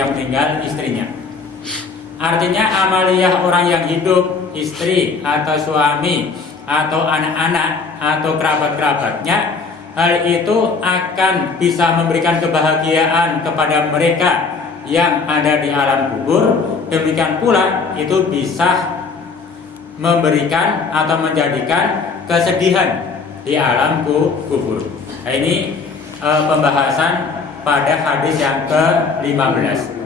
yang meninggal istrinya. Artinya amaliyah orang yang hidup, istri atau suami atau anak-anak atau kerabat-kerabatnya, hal itu akan bisa memberikan kebahagiaan kepada mereka yang ada di alam kubur. Demikian pula itu bisa memberikan atau menjadikan kesedihan di alam kubur. Nah, ini pembahasan pada hadis yang ke-15.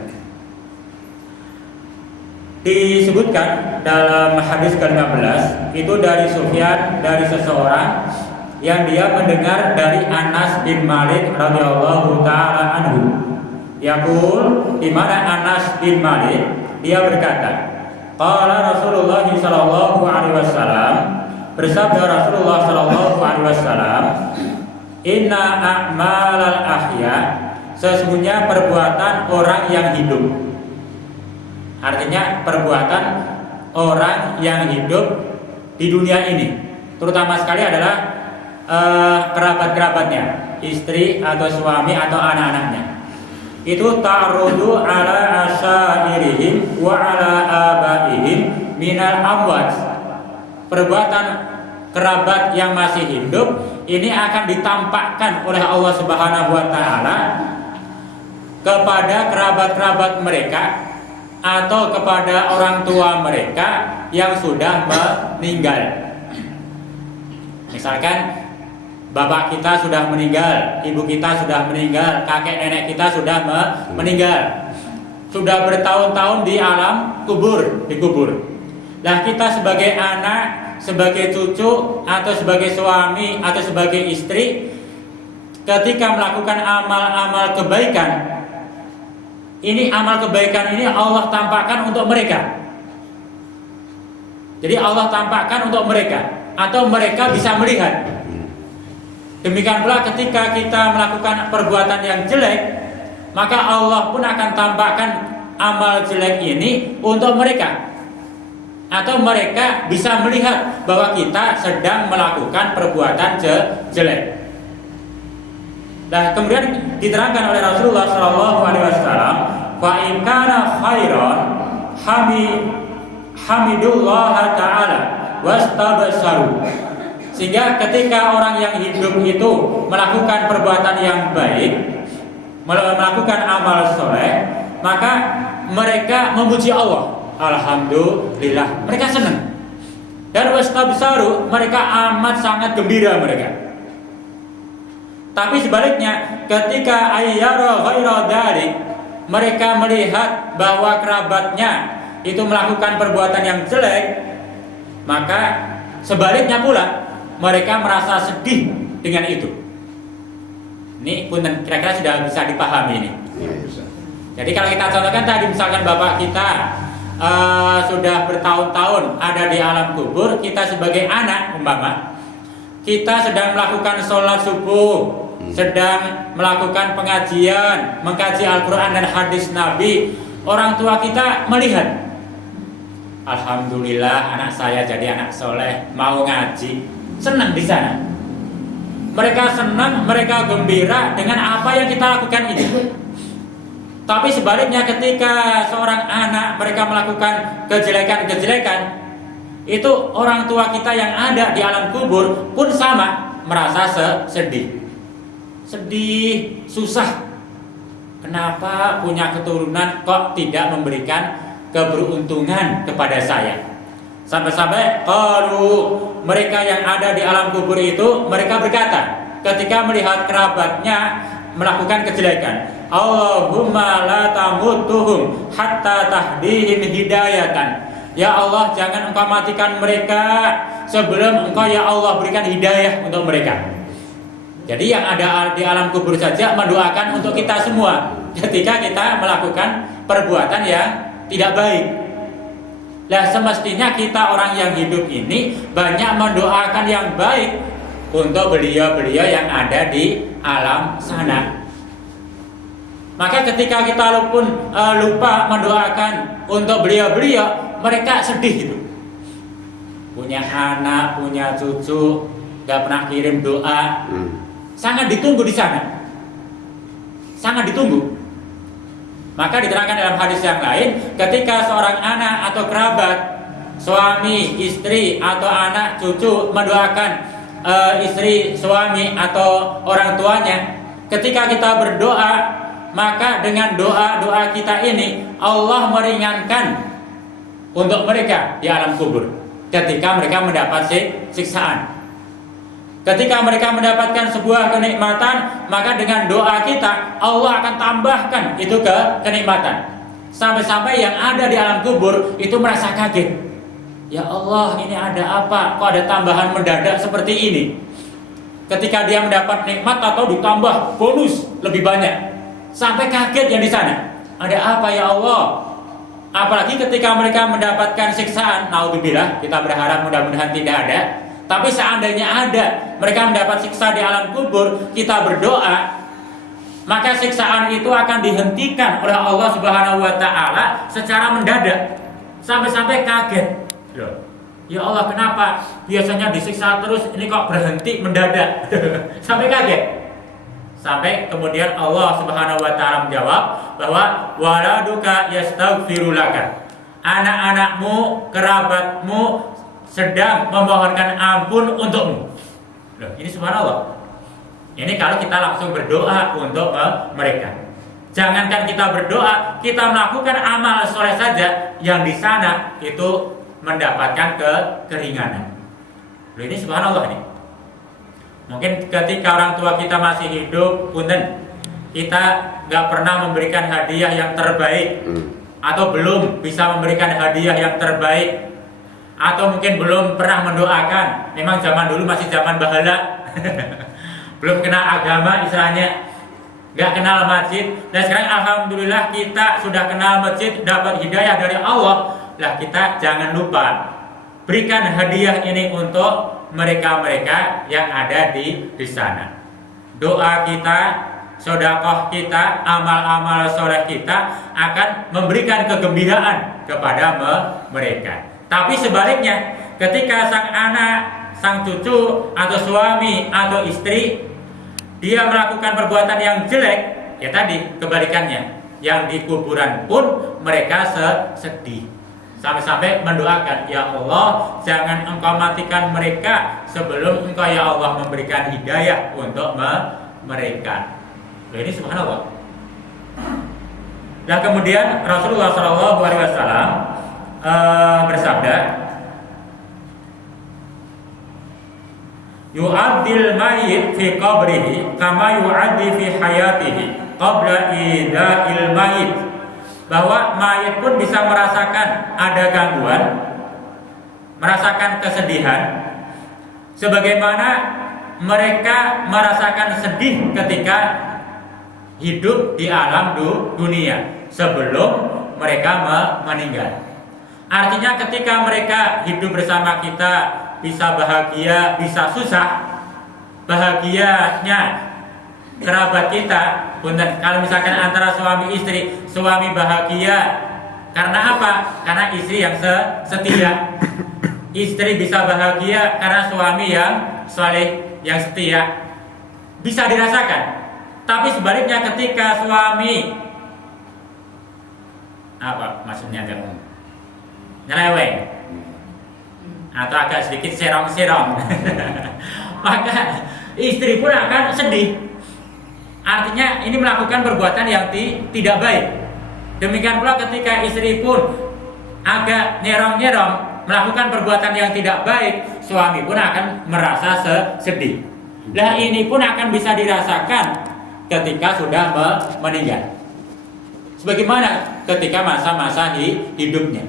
Disebutkan dalam hadis ke-15 itu dari Sufyan, dari seseorang yang dia mendengar dari Anas bin Malik radhiyallahu taala anhu. Yaqul, di mana Anas bin Malik dia berkata, qala Rasulullah sallallahu alaihi wasallam, bersabda Rasulullah sallallahu alaihi wasallam, inna a'malal ahya, sesungguhnya perbuatan orang yang hidup. Artinya perbuatan orang yang hidup di dunia ini, terutama sekali adalah kerabat-kerabatnya, istri atau suami atau anak-anaknya. Itu ta'rudu ala asyairihim wa ala abaihim minal amwat. Perbuatan kerabat yang masih hidup ini akan ditampakkan oleh Allah Subhanahu wa taala kepada kerabat-kerabat mereka atau kepada orang tua mereka yang sudah meninggal. Misalkan bapak kita sudah meninggal, ibu kita sudah meninggal, kakek nenek kita sudah meninggal, sudah bertahun-tahun di alam kubur, dikubur. Nah, kita sebagai anak, sebagai cucu, atau sebagai suami, atau sebagai istri, ketika melakukan amal-amal kebaikan, ini amal kebaikan ini Allah tampakkan untuk mereka. Jadi Allah tampakkan untuk mereka, atau mereka bisa melihat. Demikian pula ketika kita melakukan perbuatan yang jelek, maka Allah pun akan tampakkan amal jelek ini untuk mereka, atau mereka bisa melihat bahwa kita sedang melakukan perbuatan jelek. Nah, kemudian diterangkan oleh Rasulullah SAW, fa in kana khairan hamidullah ta'ala wastabsaru. Sehingga ketika orang yang hidup itu melakukan perbuatan yang baik, melakukan amal soleh, maka mereka memuji Allah. Alhamdulillah, mereka senang. Dan wastabsaru, mereka amat sangat gembira mereka. Tapi sebaliknya, ketika ayyara ghaira dzalik, mereka melihat bahwa kerabatnya itu melakukan perbuatan yang jelek, maka sebaliknya pula mereka merasa sedih dengan itu. Ini pun kira-kira sudah bisa dipahami ini. Jadi kalau kita contohkan tadi, misalkan bapak kita sudah bertahun-tahun ada di alam kubur, kita sebagai anak umpama, kita sedang melakukan sholat subuh, sedang melakukan pengajian, mengkaji Al-Quran dan hadis Nabi, orang tua kita melihat, alhamdulillah anak saya jadi anak soleh, mau ngaji, senang di sana. Mereka senang, mereka gembira dengan apa yang kita lakukan ini. Tapi sebaliknya, ketika seorang anak mereka melakukan kejelekan-kejelekan, itu orang tua kita yang ada di alam kubur pun sama merasa sedih, susah. Kenapa punya keturunan kok tidak memberikan keberuntungan kepada saya? Sampai-sampai kalau mereka yang ada di alam kubur itu, mereka berkata ketika melihat kerabatnya melakukan kejelekan, Allahumma la tamutuhum hatta tahdihim hidayatan. Ya Allah, jangan engkau matikan mereka sebelum engkau ya Allah berikan hidayah untuk mereka. Jadi yang ada di alam kubur saja mendoakan untuk kita semua ketika kita melakukan perbuatan yang tidak baik. Nah, semestinya kita orang yang hidup ini banyak mendoakan yang baik untuk beliau-beliau yang ada di alam sana. Maka ketika kita pun lupa mendoakan untuk beliau-beliau, mereka sedih itu. Punya anak, punya cucu, gak pernah kirim doa. Sangat ditunggu di sana. Sangat ditunggu. Maka diterangkan dalam hadis yang lain, ketika seorang anak atau kerabat, suami, istri, atau anak, cucu mendoakan istri, suami, atau orang tuanya, ketika kita berdoa, maka dengan doa-doa kita ini Allah meringankan untuk mereka di alam kubur ketika mereka mendapat siksaan. Ketika mereka mendapatkan sebuah kenikmatan, maka dengan doa kita Allah akan tambahkan itu kenikmatan. Sampai-sampai yang ada di alam kubur itu merasa kaget. Ya Allah, ini ada apa? Kok ada tambahan mendadak seperti ini? Ketika dia mendapat nikmat atau ditambah bonus lebih banyak, sampai kaget yang di sana. Ada apa ya Allah? Apalagi ketika mereka mendapatkan siksaan, naudzubillah, kita berharap mudah-mudahan tidak ada. Tapi seandainya ada, mereka mendapat siksa di alam kubur, kita berdoa, maka siksaan itu akan dihentikan oleh Allah Subhanahu wa taala secara mendadak. Sampai-sampai kaget. Ya Allah, kenapa biasanya disiksa terus, ini kok berhenti mendadak? Sampai kaget. Sampai kemudian Allah Subhanahu wa taala menjawab bahwa waladuka yastaghfirulaka. Anak-anakmu, kerabatmu sedang memohonkan ampun untukmu. Loh, ini subhanallah. Ini kalau kita langsung berdoa untuk mereka. Jangankan kita berdoa, kita melakukan amal soleh saja yang di sana itu mendapatkan keringanan. Loh, ini subhanallah nih. Mungkin ketika orang tua kita masih hidup, punten, kita nggak pernah memberikan hadiah yang terbaik, atau belum bisa memberikan hadiah yang terbaik, atau mungkin belum pernah mendoakan. Memang zaman dulu masih zaman bahala, belum kenal agama istilahnya, nggak kenal masjid. Dan sekarang alhamdulillah kita sudah kenal masjid, dapat hidayah dari Allah. Lah kita jangan lupa berikan hadiah ini untuk mereka-mereka yang ada di sana. Doa kita, sedekah kita, amal-amal soleh kita akan memberikan kegembiraan kepada mereka. Tapi sebaliknya, ketika sang anak, sang cucu, atau suami, atau istri, dia melakukan perbuatan yang jelek, ya tadi kebalikannya, yang di kuburan pun mereka sedih. Sampai-sampai mendoakan, ya Allah, jangan engkau matikan mereka sebelum engkau ya Allah memberikan hidayah untuk mereka. Loh, ini subhanallah. Dan kemudian Rasulullah SAW bersabda, yu'addil mayyit fi qabrihi kama yu'addi fi hayatihi qabla ida'il mayyit. Bahwa mayit pun bisa merasakan ada gangguan, merasakan kesedihan, sebagaimana mereka merasakan sedih ketika hidup di alam dunia sebelum mereka meninggal. Artinya ketika mereka hidup bersama kita bisa bahagia, bisa susah. Bahagianya kerabat kita, benar, kalau misalkan antara suami istri, suami bahagia karena apa? Karena istri yang setia. Istri bisa bahagia karena suami yang saleh, yang setia. Bisa dirasakan. Tapi sebaliknya ketika suami apa maksudnya agak nyeleweng atau agak sedikit serong-serong, maka istri pun akan sedih. Artinya ini melakukan perbuatan yang tidak baik. Demikian pula ketika istri pun agak nyerong-nyerong melakukan perbuatan yang tidak baik, suami pun akan merasa sedih. Nah ini pun akan bisa dirasakan ketika sudah meninggal. Sebagaimana ketika masa-masa hidupnya.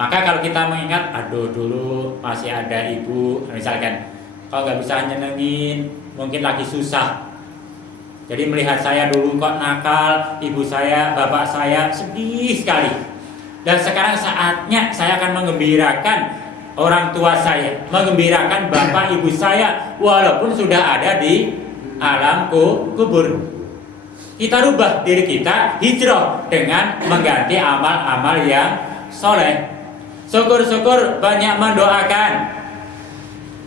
Maka kalau kita mengingat, aduh dulu masih ada ibu, misalkan, kalau nggak bisa nyenengin, mungkin lagi susah. Jadi melihat saya dulu kok nakal, ibu saya, bapak saya sedih sekali. Dan sekarang saatnya saya akan menggembirakan orang tua saya, menggembirakan bapak ibu saya, walaupun sudah ada di alam kubur. Kita rubah diri kita, hijrah dengan mengganti amal-amal yang soleh. Syukur-syukur banyak mendoakan,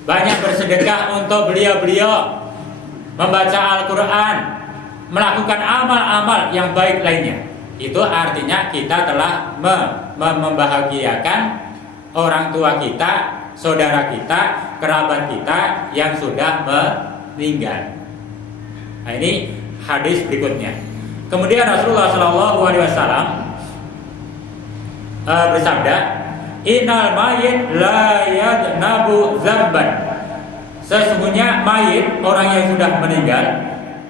banyak bersedekah untuk beliau-beliau, membaca Al-Quran, melakukan amal-amal yang baik lainnya. Itu artinya kita telah membahagiakan orang tua kita, saudara kita, kerabat kita yang sudah meninggal. Nah, ini hadis berikutnya. Kemudian Rasulullah SAW bersabda, "Innal mayyit la yadnabu dzamban." Sesungguhnya mayit, orang yang sudah meninggal,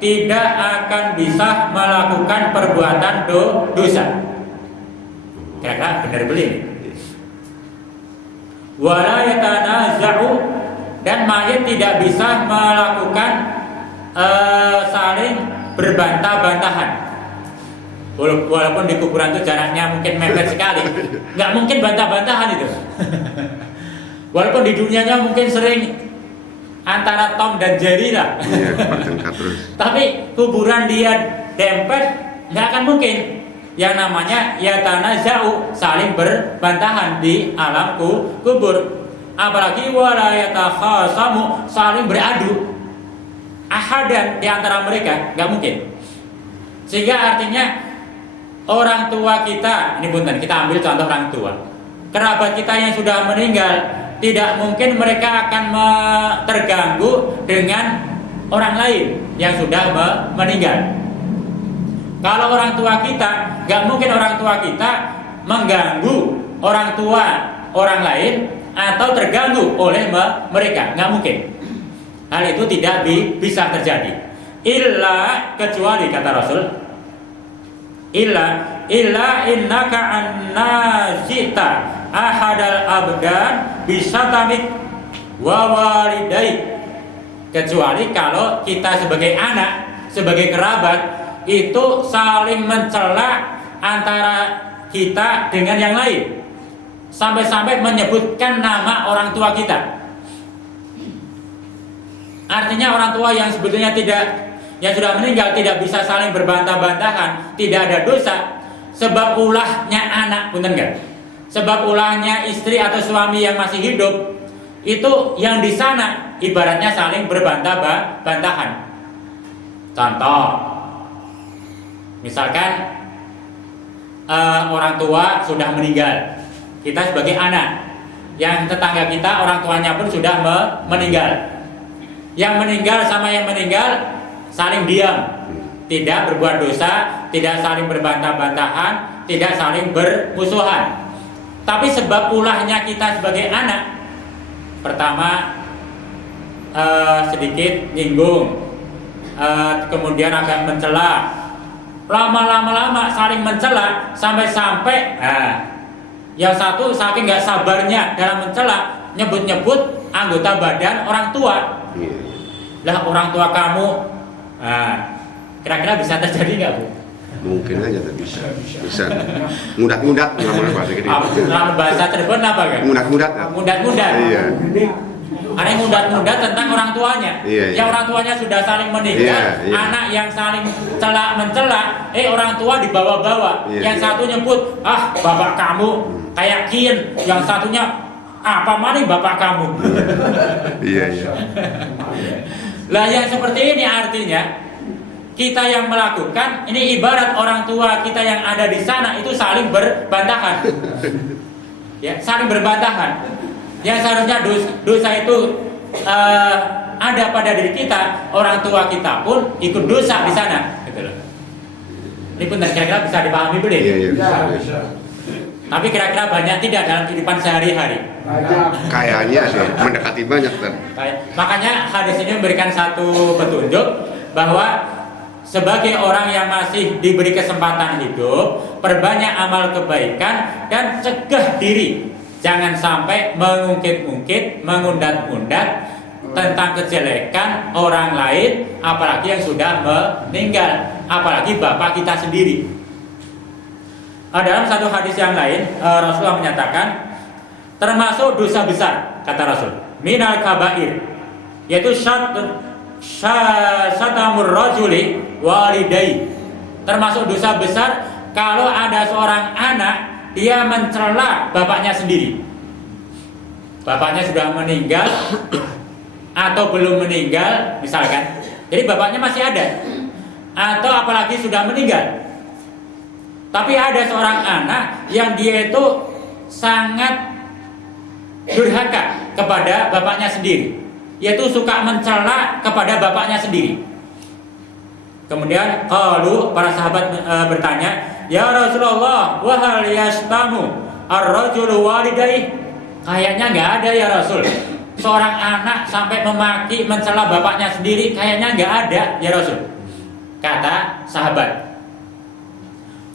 tidak akan bisa melakukan perbuatan dosa. Kira-kira benar beli. Wala yatanaza'u, dan mayit tidak bisa melakukan saling berbantah-bantahan. Walaupun di kuburan itu jaraknya mungkin mepet sekali, nggak mungkin bantah-bantahan itu. Walaupun di dunianya mungkin sering antara Tom dan Jerry lah. Iya, tapi kuburan dia dempet, nggak akan mungkin. Yang namanya yatanaza'u, saling berbantahan di alam kubur. Apalagi wala yatakhasamu, saling beradu. Ahadan di antara mereka, nggak mungkin. Sehingga artinya orang tua kita, ini punten, kita ambil contoh orang tua, kerabat kita yang sudah meninggal, tidak mungkin mereka akan terganggu dengan orang lain yang sudah meninggal. Kalau orang tua kita, gak mungkin orang tua kita mengganggu orang tua orang lain atau terganggu oleh mereka, gak mungkin. Hal itu tidak bisa terjadi. Illa, kecuali kata Rasul, illa innaka annazita ahadal abdan bisa tamik wa walidai, kecuali kalau kita sebagai anak, sebagai kerabat itu saling mencela antara kita dengan yang lain, sampai-sampai menyebutkan nama orang tua kita. Artinya orang tua yang sebetulnya yang sudah meninggal tidak bisa saling berbantah-bantahan, tidak ada dosa, sebab ulahnya anak, punten enggak? Sebab ulahnya istri atau suami yang masih hidup, itu yang di sana ibaratnya saling berbantah-bantahan. Contoh, misalkan orang tua sudah meninggal, kita sebagai anak, yang tetangga kita orang tuanya pun sudah meninggal. Yang meninggal sama yang meninggal saling diam, tidak berbuat dosa, tidak saling berbantah-bantahan, tidak saling bermusuhan. Tapi sebab ulahnya kita sebagai anak, pertama sedikit nyinggung, kemudian agak mencela, lama-lama saling mencela, sampai-sampai yang satu saking nggak sabarnya dalam mencela, nyebut-nyebut anggota badan orang tua. Lah orang tua kamu, kira-kira bisa terjadi nggak, Bu? Mungkin aja bisa. Mudat-mudat dalam bahasa Cirebon apa kan? Mudat-mudat. Iya. Ada yang mudat-mudat tentang orang tuanya. Iya. Yang orang tuanya sudah saling meninggal, Iya. anak yang saling mencela, orang tua dibawa-bawa. Iya. Yang satu nyebut, bapak kamu kayak Kian. Yang satunya, apa maning bapak kamu? Iya. Lah yang seperti ini artinya kita yang melakukan ini ibarat orang tua kita yang ada di sana itu saling berbantahan. Ya, saling berbantahan. Yang seharusnya dosa itu ada pada diri kita, orang tua kita pun ikut dosa di sana, gitu loh. Ini pun kira-kira bisa dipahami boleh? Iya, bisa. Tapi kira-kira banyak tidak dalam kehidupan sehari-hari? Kayaknya sih mendekati banyak kan. Makanya hadis ini memberikan satu petunjuk bahwa sebagai orang yang masih diberi kesempatan hidup, perbanyak amal kebaikan dan cegah diri jangan sampai mengungkit-ungkit, mengundat-undat tentang kejelekan orang lain, apalagi yang sudah meninggal, apalagi bapak kita sendiri. Dalam satu hadis yang lain, Rasulullah menyatakan termasuk dosa besar, kata Rasul, minal kabair, yaitu syatamur rajuli walidai. Termasuk dosa besar kalau ada seorang anak dia mencela bapaknya sendiri. Bapaknya sudah meninggal atau belum meninggal misalkan. Jadi bapaknya masih ada. atau apalagi sudah meninggal. Tapi ada seorang anak yang dia itu sangat durhaka kepada bapaknya sendiri, yaitu suka mencela kepada bapaknya sendiri. Kemudian qalu, para sahabat bertanya, "Ya Rasulullah, wa hal yastamu ar-rajulu walidayhi?" Kayaknya nggak ada ya Rasul. Seorang anak sampai memaki, mencela bapaknya sendiri, kayaknya nggak ada ya Rasul. Kata sahabat.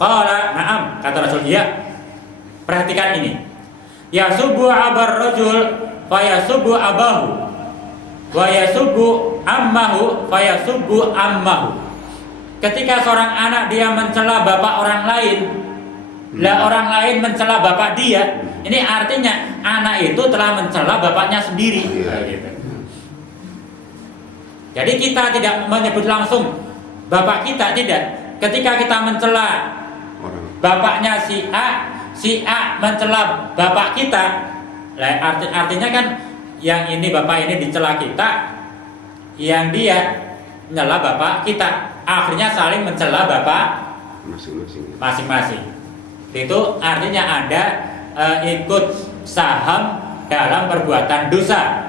Qala na'am, kata Rasul, iya. Perhatikan ini. Yasubbu abar rajul fayasubbu abahu wa yasubbu ammahu fayasubbu ammahu. Ketika seorang anak dia mencela bapak orang lain, lah orang lain mencela bapak dia, ini artinya anak itu telah mencela bapaknya sendiri. Jadi kita tidak menyebut langsung bapak kita, tidak. Ketika kita mencela bapaknya si A mencela bapak kita, artinya kan yang ini bapak ini dicela kita, yang dia mencela bapak kita, akhirnya saling mencela bapak masing-masing. Itu artinya ada ikut saham dalam perbuatan dosa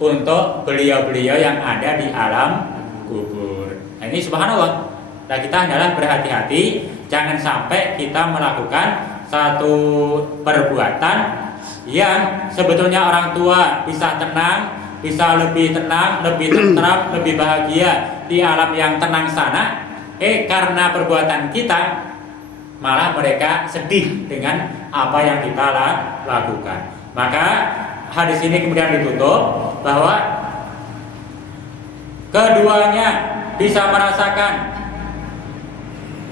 untuk beliau-beliau yang ada di alam kubur. Nah, ini subhanallah. Nah, kita adalah berhati-hati, jangan sampai kita melakukan satu perbuatan yang sebetulnya orang tua bisa tenang, bisa lebih tenang, lebih tentram, lebih bahagia di alam yang tenang sana. Karena perbuatan kita malah mereka sedih dengan apa yang kita lakukan. Maka hadis ini kemudian ditutup bahwa keduanya bisa merasakan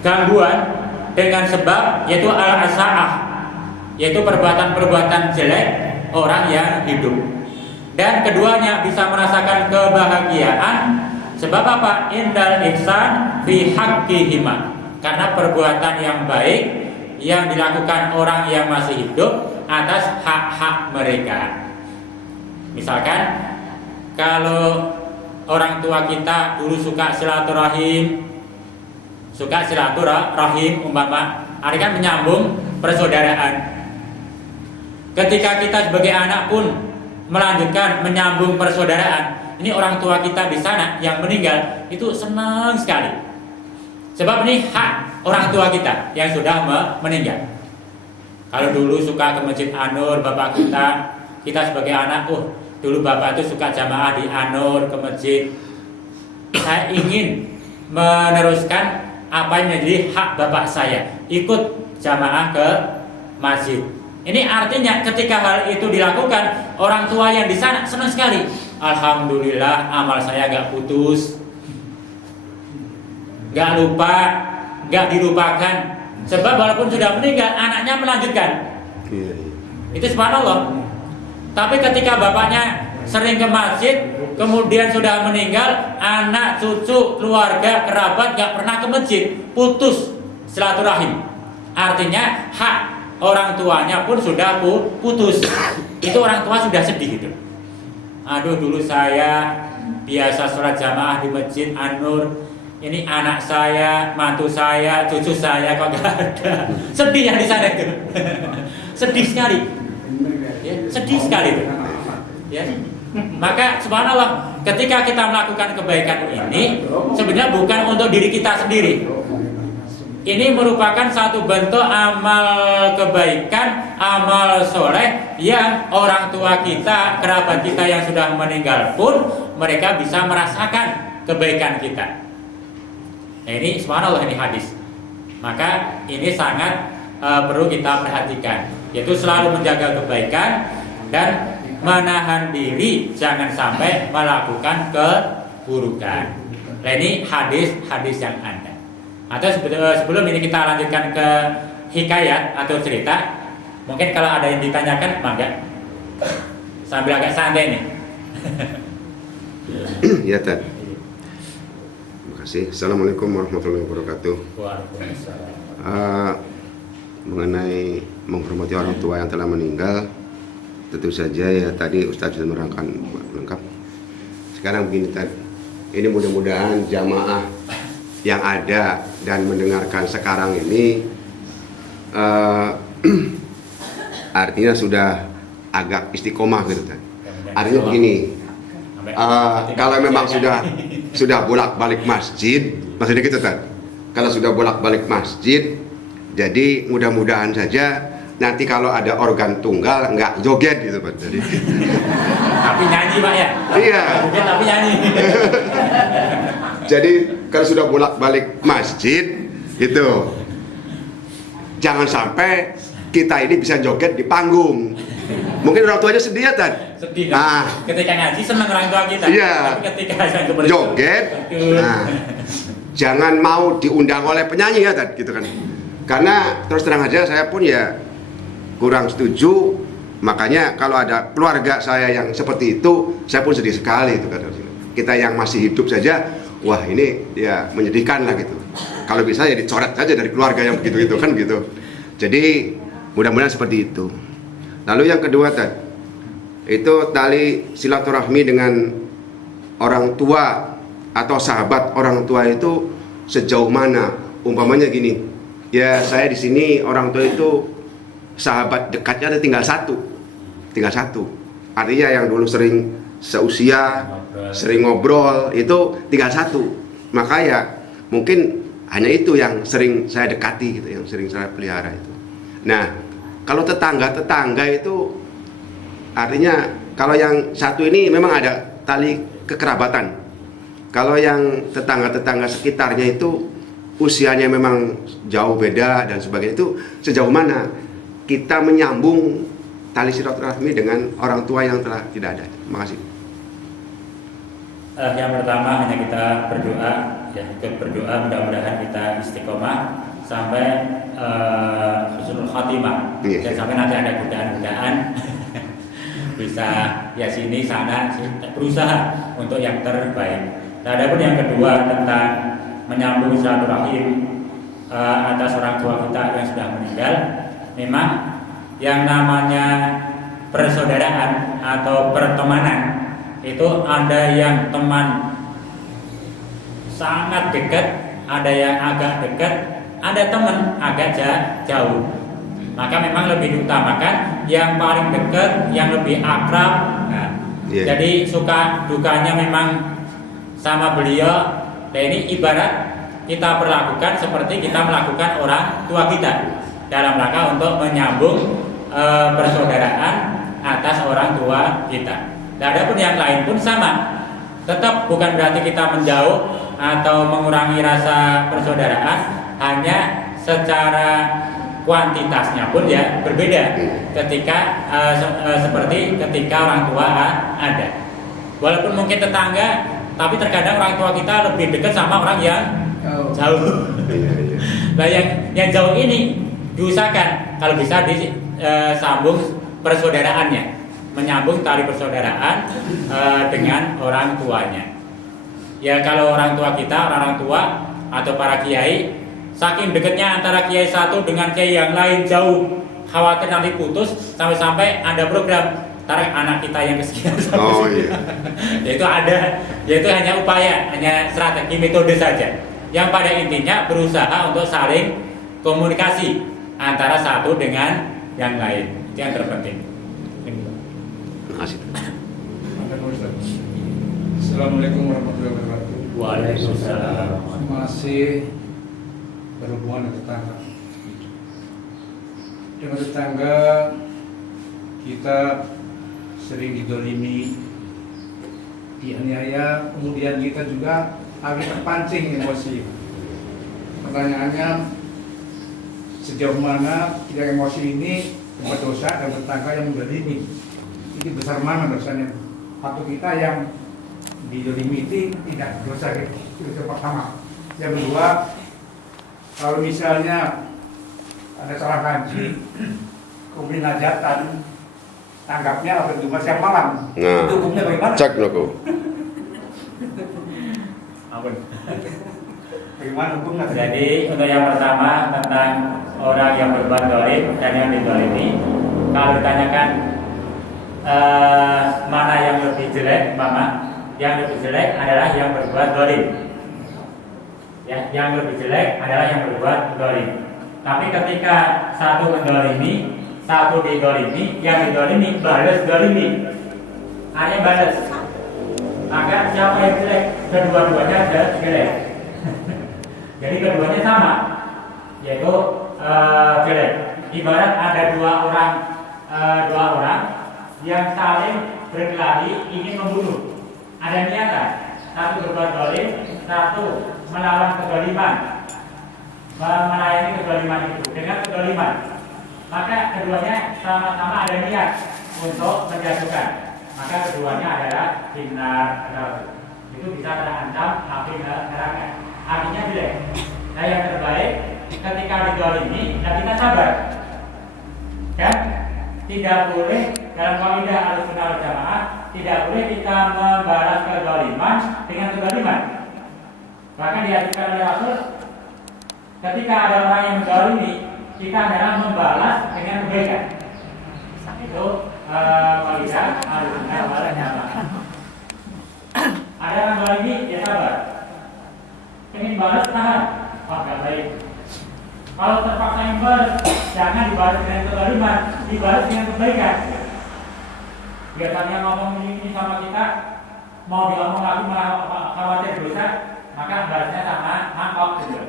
gangguan dengan sebab yaitu al-asa'ah, yaitu perbuatan-perbuatan jelek orang yang hidup. Dan keduanya bisa merasakan kebahagiaan sebab apa? Indal ihsan fi haqqihima. Karena perbuatan yang baik yang dilakukan orang yang masih hidup atas hak-hak mereka. Misalkan kalau orang tua kita dulu suka silaturahim, umpama ini kan menyambung persaudaraan. Ketika kita sebagai anak pun melanjutkan menyambung persaudaraan, ini orang tua kita di sana yang meninggal itu senang sekali. Sebab ini hak orang tua kita yang sudah meninggal. Kalau dulu suka ke Masjid An-Nur bapak kita sebagai anak, dulu bapak itu suka jamaah di An-Nur ke masjid. Saya ingin meneruskan apa yang menjadi hak bapak saya, ikut jamaah ke masjid. Ini artinya ketika hal itu dilakukan, orang tua yang di sana senang sekali. Alhamdulillah amal saya gak putus, gak lupa, gak dilupakan. Sebab walaupun sudah meninggal, anaknya melanjutkan. Itu subhanallah. Tapi ketika bapaknya sering ke masjid, kemudian sudah meninggal, anak, cucu, keluarga, kerabat gak pernah ke masjid, putus silaturahim. Artinya hak orang tuanya pun sudah putus. Itu orang tua sudah sedih gitu. Aduh, dulu saya biasa sholat jamaah di Masjid An-Nur, ini anak saya, mantu saya, cucu saya kok gak ada. Sedih yang di sana itu. Sedih sekali. Ya, sedih sekali itu. Ya. Maka subhanallah, ketika kita melakukan kebaikan ini sebenarnya bukan untuk diri kita sendiri. Ini merupakan satu bentuk amal kebaikan, amal soleh yang orang tua kita, kerabat kita yang sudah meninggal pun mereka bisa merasakan kebaikan kita. Nah, ini subhanallah, ini hadis. Maka ini sangat perlu kita perhatikan, yaitu selalu menjaga kebaikan dan menahan diri jangan sampai melakukan keburukan. Nah, ini hadis-hadis yang ada. Atau sebelum ini kita lanjutkan ke hikayat atau cerita. Mungkin kalau ada yang ditanyakan, mangga. Sambil agak santai nih. Ya, Tan. Terima kasih. Assalamualaikum warahmatullahi wabarakatuh. Waalaikumsalam. Mengenai menghormati orang tua yang telah meninggal, tentu saja ya tadi Ustadz sudah menerangkan lengkap. Sekarang begini, Tan. Ini mudah-mudahan jamaah yang ada dan mendengarkan sekarang ini artinya sudah agak istiqomah gitu kan. Artinya begini, kalau memang sudah bolak-balik masjid, maksudnya gitu kan. Kalau sudah bolak-balik masjid, jadi mudah-mudahan saja nanti kalau ada organ tunggal nggak joget gitu Pak. Jadi Tapi nyanyi Pak ya? Iya. Joget tapi nyanyi. Jadi kalau sudah bolak-balik masjid itu jangan sampai kita ini bisa joget di panggung. Mungkin orang tuanya sedih ya Tan? Sedih kan? Nah, Ketika ngaji senang orang tua kita. Iya. Tapi ketika saya joget, nah, jangan mau diundang oleh penyanyi ya Tan, gitu kan. Karena terus terang aja saya pun ya kurang setuju, makanya kalau ada keluarga saya yang seperti itu, saya pun sedih sekali itu kan. Kita yang masih hidup saja, wah ini ya menyedihkan lah gitu. Kalau bisa ya dicoret saja dari keluarga yang begitu-gitu kan gitu. Jadi mudah-mudahan seperti itu. Lalu yang kedua Tad, itu tali silaturahmi dengan orang tua atau sahabat orang tua itu sejauh mana? Umpamanya gini, ya saya di sini orang tua itu sahabat dekatnya ada tinggal satu. Artinya yang dulu sering seusia, sering ngobrol itu tinggal satu. Maka ya mungkin hanya itu yang sering saya dekati gitu, yang sering saya pelihara itu. Nah, kalau tetangga itu artinya kalau yang satu ini memang ada tali kekerabatan. Kalau yang tetangga-tetangga sekitarnya itu usianya memang jauh beda dan sebagainya, itu sejauh mana kita menyambung tali silaturahmi dengan orang tua yang telah tidak ada. Terima kasih. Yang pertama hanya kita berdoa, ya ikut berdoa mudah-mudahan kita istiqomah sampai husnul khatimah. Iya. Dan sampai nanti ada godaan-godaan bisa ya sini sana berusaha untuk yang terbaik. Nah, adapun yang kedua tentang menyambung silaturahim atas orang tua kita yang sudah meninggal, memang yang namanya persaudaraan atau pertemanan itu ada yang teman sangat dekat, ada yang agak dekat, ada teman agak jauh. Maka memang lebih diutamakan yang paling dekat, yang lebih akrab. Nah, jadi suka dukanya memang sama beliau. Dan ini ibarat kita perlakukan seperti kita melakukan orang tua kita dalam rangka untuk menyambung persaudaraan atas orang tua kita. Dan adapun yang lain pun sama, tetap bukan berarti kita menjauh atau mengurangi rasa persaudaraan, hanya secara kuantitasnya pun ya berbeda ketika seperti ketika orang tua ada. Walaupun mungkin tetangga, tapi terkadang orang tua kita lebih dekat sama orang yang jauh. Nah yang jauh ini diusahakan kalau bisa disambung persaudaraannya, menyambung tali persaudaraan dengan orang tuanya. Ya kalau orang tua kita, orang tua atau para kiai, saking dekatnya antara kiai satu dengan kiai yang lain jauh, khawatir nanti putus sampai-sampai ada program tarik anak kita yang kesekian. Iya. Yaitu hanya upaya, hanya strategi metode saja. Yang pada intinya berusaha untuk saling komunikasi antara satu dengan yang lain. Itu yang terpenting. Terima kasih. Assalamualaikum warahmatullahi wabarakatuh. Waalaikumsalam. Masih berhubungan dengan tetangga. Dengan tetangga kita sering didolimi, dianiaya, kemudian kita juga agak terpancing emosi. Pertanyaannya, sejauh mana tidak emosi ini berdosa dan tetangga yang mendolimi? Ini besar mana dosanya? Atau kita yang didolimi itu tidak berdosa? Itu yang pertama. Yang kedua, kalau misalnya ada salah haji, kemudian hajatan, tanggapnya apa itu siang malam? Nah, Itu hukumnya bagaimana? cek loh. Ampun. Bagaimana hukumnya? Jadi untuk yang pertama tentang orang yang berbuat dolim dan yang didolimi, kalau ditanyakan mana yang lebih jelek, Mama, yang lebih jelek adalah yang berbuat dolim. Ya, yang lebih jelek adalah yang berbuat zalim. Tapi ketika satu mendolimi, satu didolimi, yang didolimi balas dolimi, hanya balas. Maka siapa yang jelek? Kedua-duanya jelek. Jadi keduanya sama, yaitu jelek. Ibarat ada dua orang yang saling berkelahi ingin membunuh. Ada niatan, satu berbuat zalim, satu melawan kezaliman, melayani kezaliman itu dengan kezaliman. Maka keduanya sama-sama ada niat untuk menjatuhkan. Maka keduanya adalah finnar, itu bisa terancam api neraka. Artinya jelek. Nah, yang terbaik ketika dizalimi, kita sabar. Kan? Tidak boleh dalam kaidah Ahlussunnah wal Jamaah, tidak boleh kita membalas kezaliman dengan kezaliman. Bahkan diajarkan oleh Rasul, ketika ada orang yang menzalimi, kita adalah membalas dengan kebaikan. Itu kaidah Ahlussunnah wal Jamaah. Ada yang menzalimi, ya sabar. Ingin balas tahan, nggak baik. Kalau terpaksa yang balas, jangan dibalas dengan kezaliman, dibalas dengan kebaikan. Biasanya ngomong ini sama kita, mau diomong lagi malah khawatir dosa, maka balasnya sama mangkok gitu.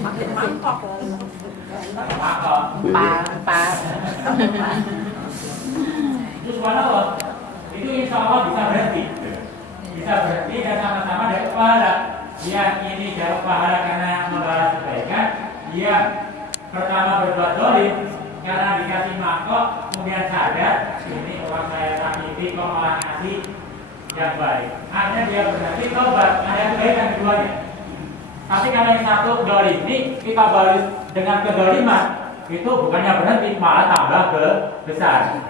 Makin mangkok. Mangkok. Par. Itu subhanallah. Itu insya Allah bisa berhenti. Bisa berhenti dan sama-sama dapat pahala. Yang ini dapat pahala karena membalas kebaikan, yang pertama berbuat zalim karena dikasih mangkok, kemudian sadar ini orang saya sakiti kok malah ngasih yang baik. Akhirnya dia berarti tobat, ada kebaikan keduanya. Tapi kalau yang satu zalim ini kita balas dengan kezaliman, itu bukannya berhenti, malah tambah besar.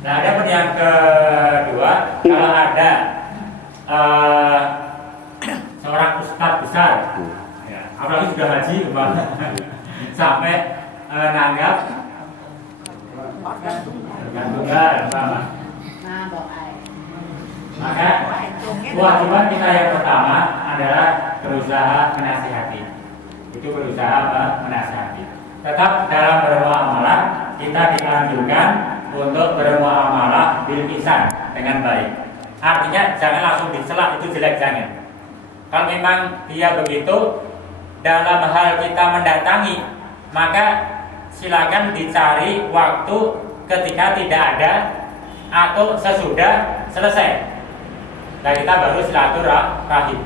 Nah, ada pun yang kedua, kalau ada seorang ustadz besar, ya, apalagi sudah haji, sampai nanggap organ tunggal, maka kewajiban kita yang pertama adalah berusaha menasihati. Itu berusaha menasihati. Tetap dalam bermuamalah kita dianjurkan untuk bermuamalah bil ihsan, dengan baik. Artinya jangan langsung dicela, itu jelek, jangan. Kalau memang dia begitu, dalam hal kita mendatangi, maka silakan dicari waktu ketika tidak ada atau sesudah selesai. Dan kita baru silaturahim.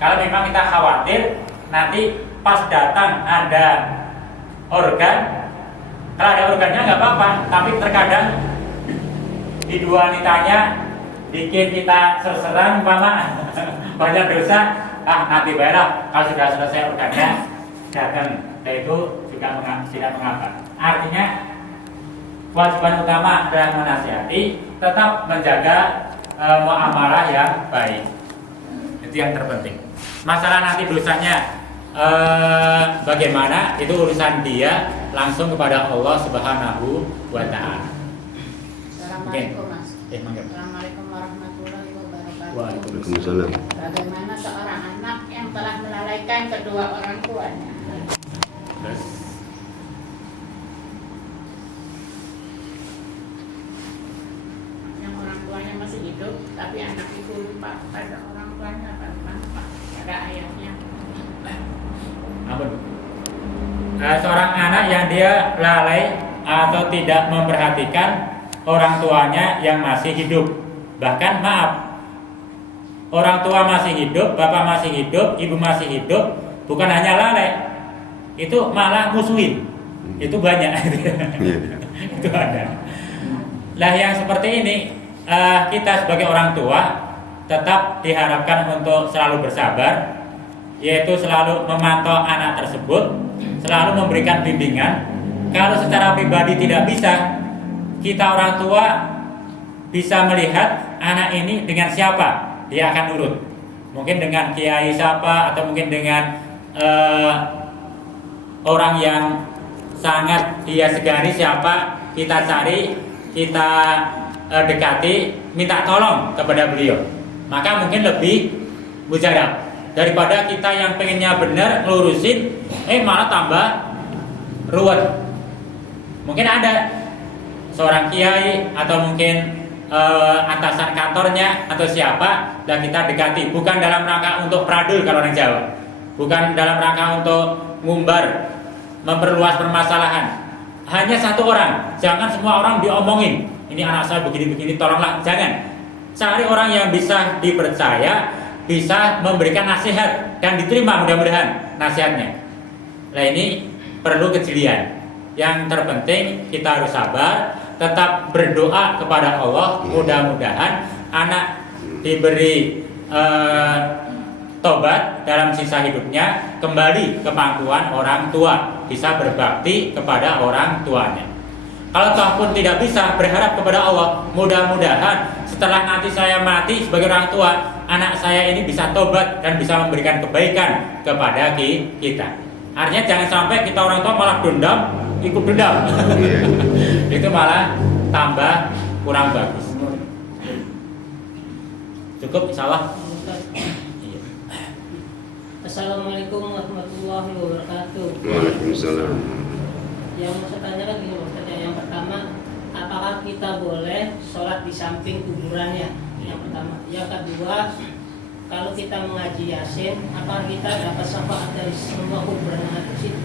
Kalau memang kita khawatir nanti pas datang ada organ, kalau ada organnya nggak apa-apa, tapi terkadang di dua wanitanya bikin kita serang, banyak dosa, nanti bayarlah kalau sudah selesai organnya datang. Dan itu juga tidak mengapa. Artinya kewajiban utama adalah menasihati, tetap menjaga muamalah yang baik. Itu yang terpenting. Masalah nanti dosanya bagaimana, itu urusan dia langsung kepada Allah Subhanahu wa Ta'ala. Assalamualaikum, Mas. Mangga. Assalamualaikum warahmatullahi wabarakatuh. Waalaikumsalam. Bagaimana seorang anak yang telah melalaikan kedua orang tuanya? Terus Yang orang tuanya masih hidup, tapi anak itu lupa pada orang tuanya, pada ayahnya. apa? Seorang anak yang dia lalai atau tidak memperhatikan orang tuanya yang masih hidup. Bahkan maaf, orang tua masih hidup, bapak masih hidup, ibu masih hidup, bukan hanya lalai, itu malah musuhin. Itu banyak. Itu ada. Nah, yang seperti ini kita sebagai orang tua tetap diharapkan untuk selalu bersabar, yaitu selalu memantau anak tersebut, selalu memberikan bimbingan. Kalau secara pribadi tidak bisa, kita orang tua bisa melihat anak ini dengan siapa dia akan nurut. Mungkin dengan kiai siapa, atau mungkin dengan orang yang sangat dia segari siapa, kita cari, kita dekati, minta tolong kepada beliau, maka mungkin lebih mujarab daripada kita yang pengennya benar ngelurusin, malah tambah ruwet. Mungkin ada seorang kiai atau mungkin atasan kantornya atau siapa, dan kita dekati bukan dalam rangka untuk pradul kalau orang Jawa, bukan dalam rangka untuk ngumbar, memperluas permasalahan. Hanya satu orang, jangan semua orang diomongin. Ini anak saya begini-begini, tolonglah, jangan. Cari orang yang bisa dipercaya, bisa memberikan nasihat dan diterima mudah-mudahan nasihatnya. Nah ini perlu kejelian. Yang terpenting kita harus sabar, tetap berdoa kepada Allah, mudah-mudahan anak diberi tobat dalam sisa hidupnya, kembali ke pangkuan orang tua, bisa berbakti kepada orang tuanya. Kalau toh pun tidak bisa, berharap kepada Allah, mudah-mudahan setelah nanti saya mati sebagai orang tua, anak saya ini bisa tobat dan bisa memberikan kebaikan kepada kita. Artinya jangan sampai kita orang tua malah dendam, ikut dendam. Itu malah tambah kurang bagus. Cukup insyaallah. Assalamualaikum warahmatullahi wabarakatuh. Waalaikumsalam. Yang mau saya tanyakan gini Ustaz, yang pertama, apakah kita boleh sholat di samping kuburannya? Yang pertama. Yang kedua, kalau kita mengaji Yasin, apakah kita dapat syafaat dari semua kuburan yang ada di situ?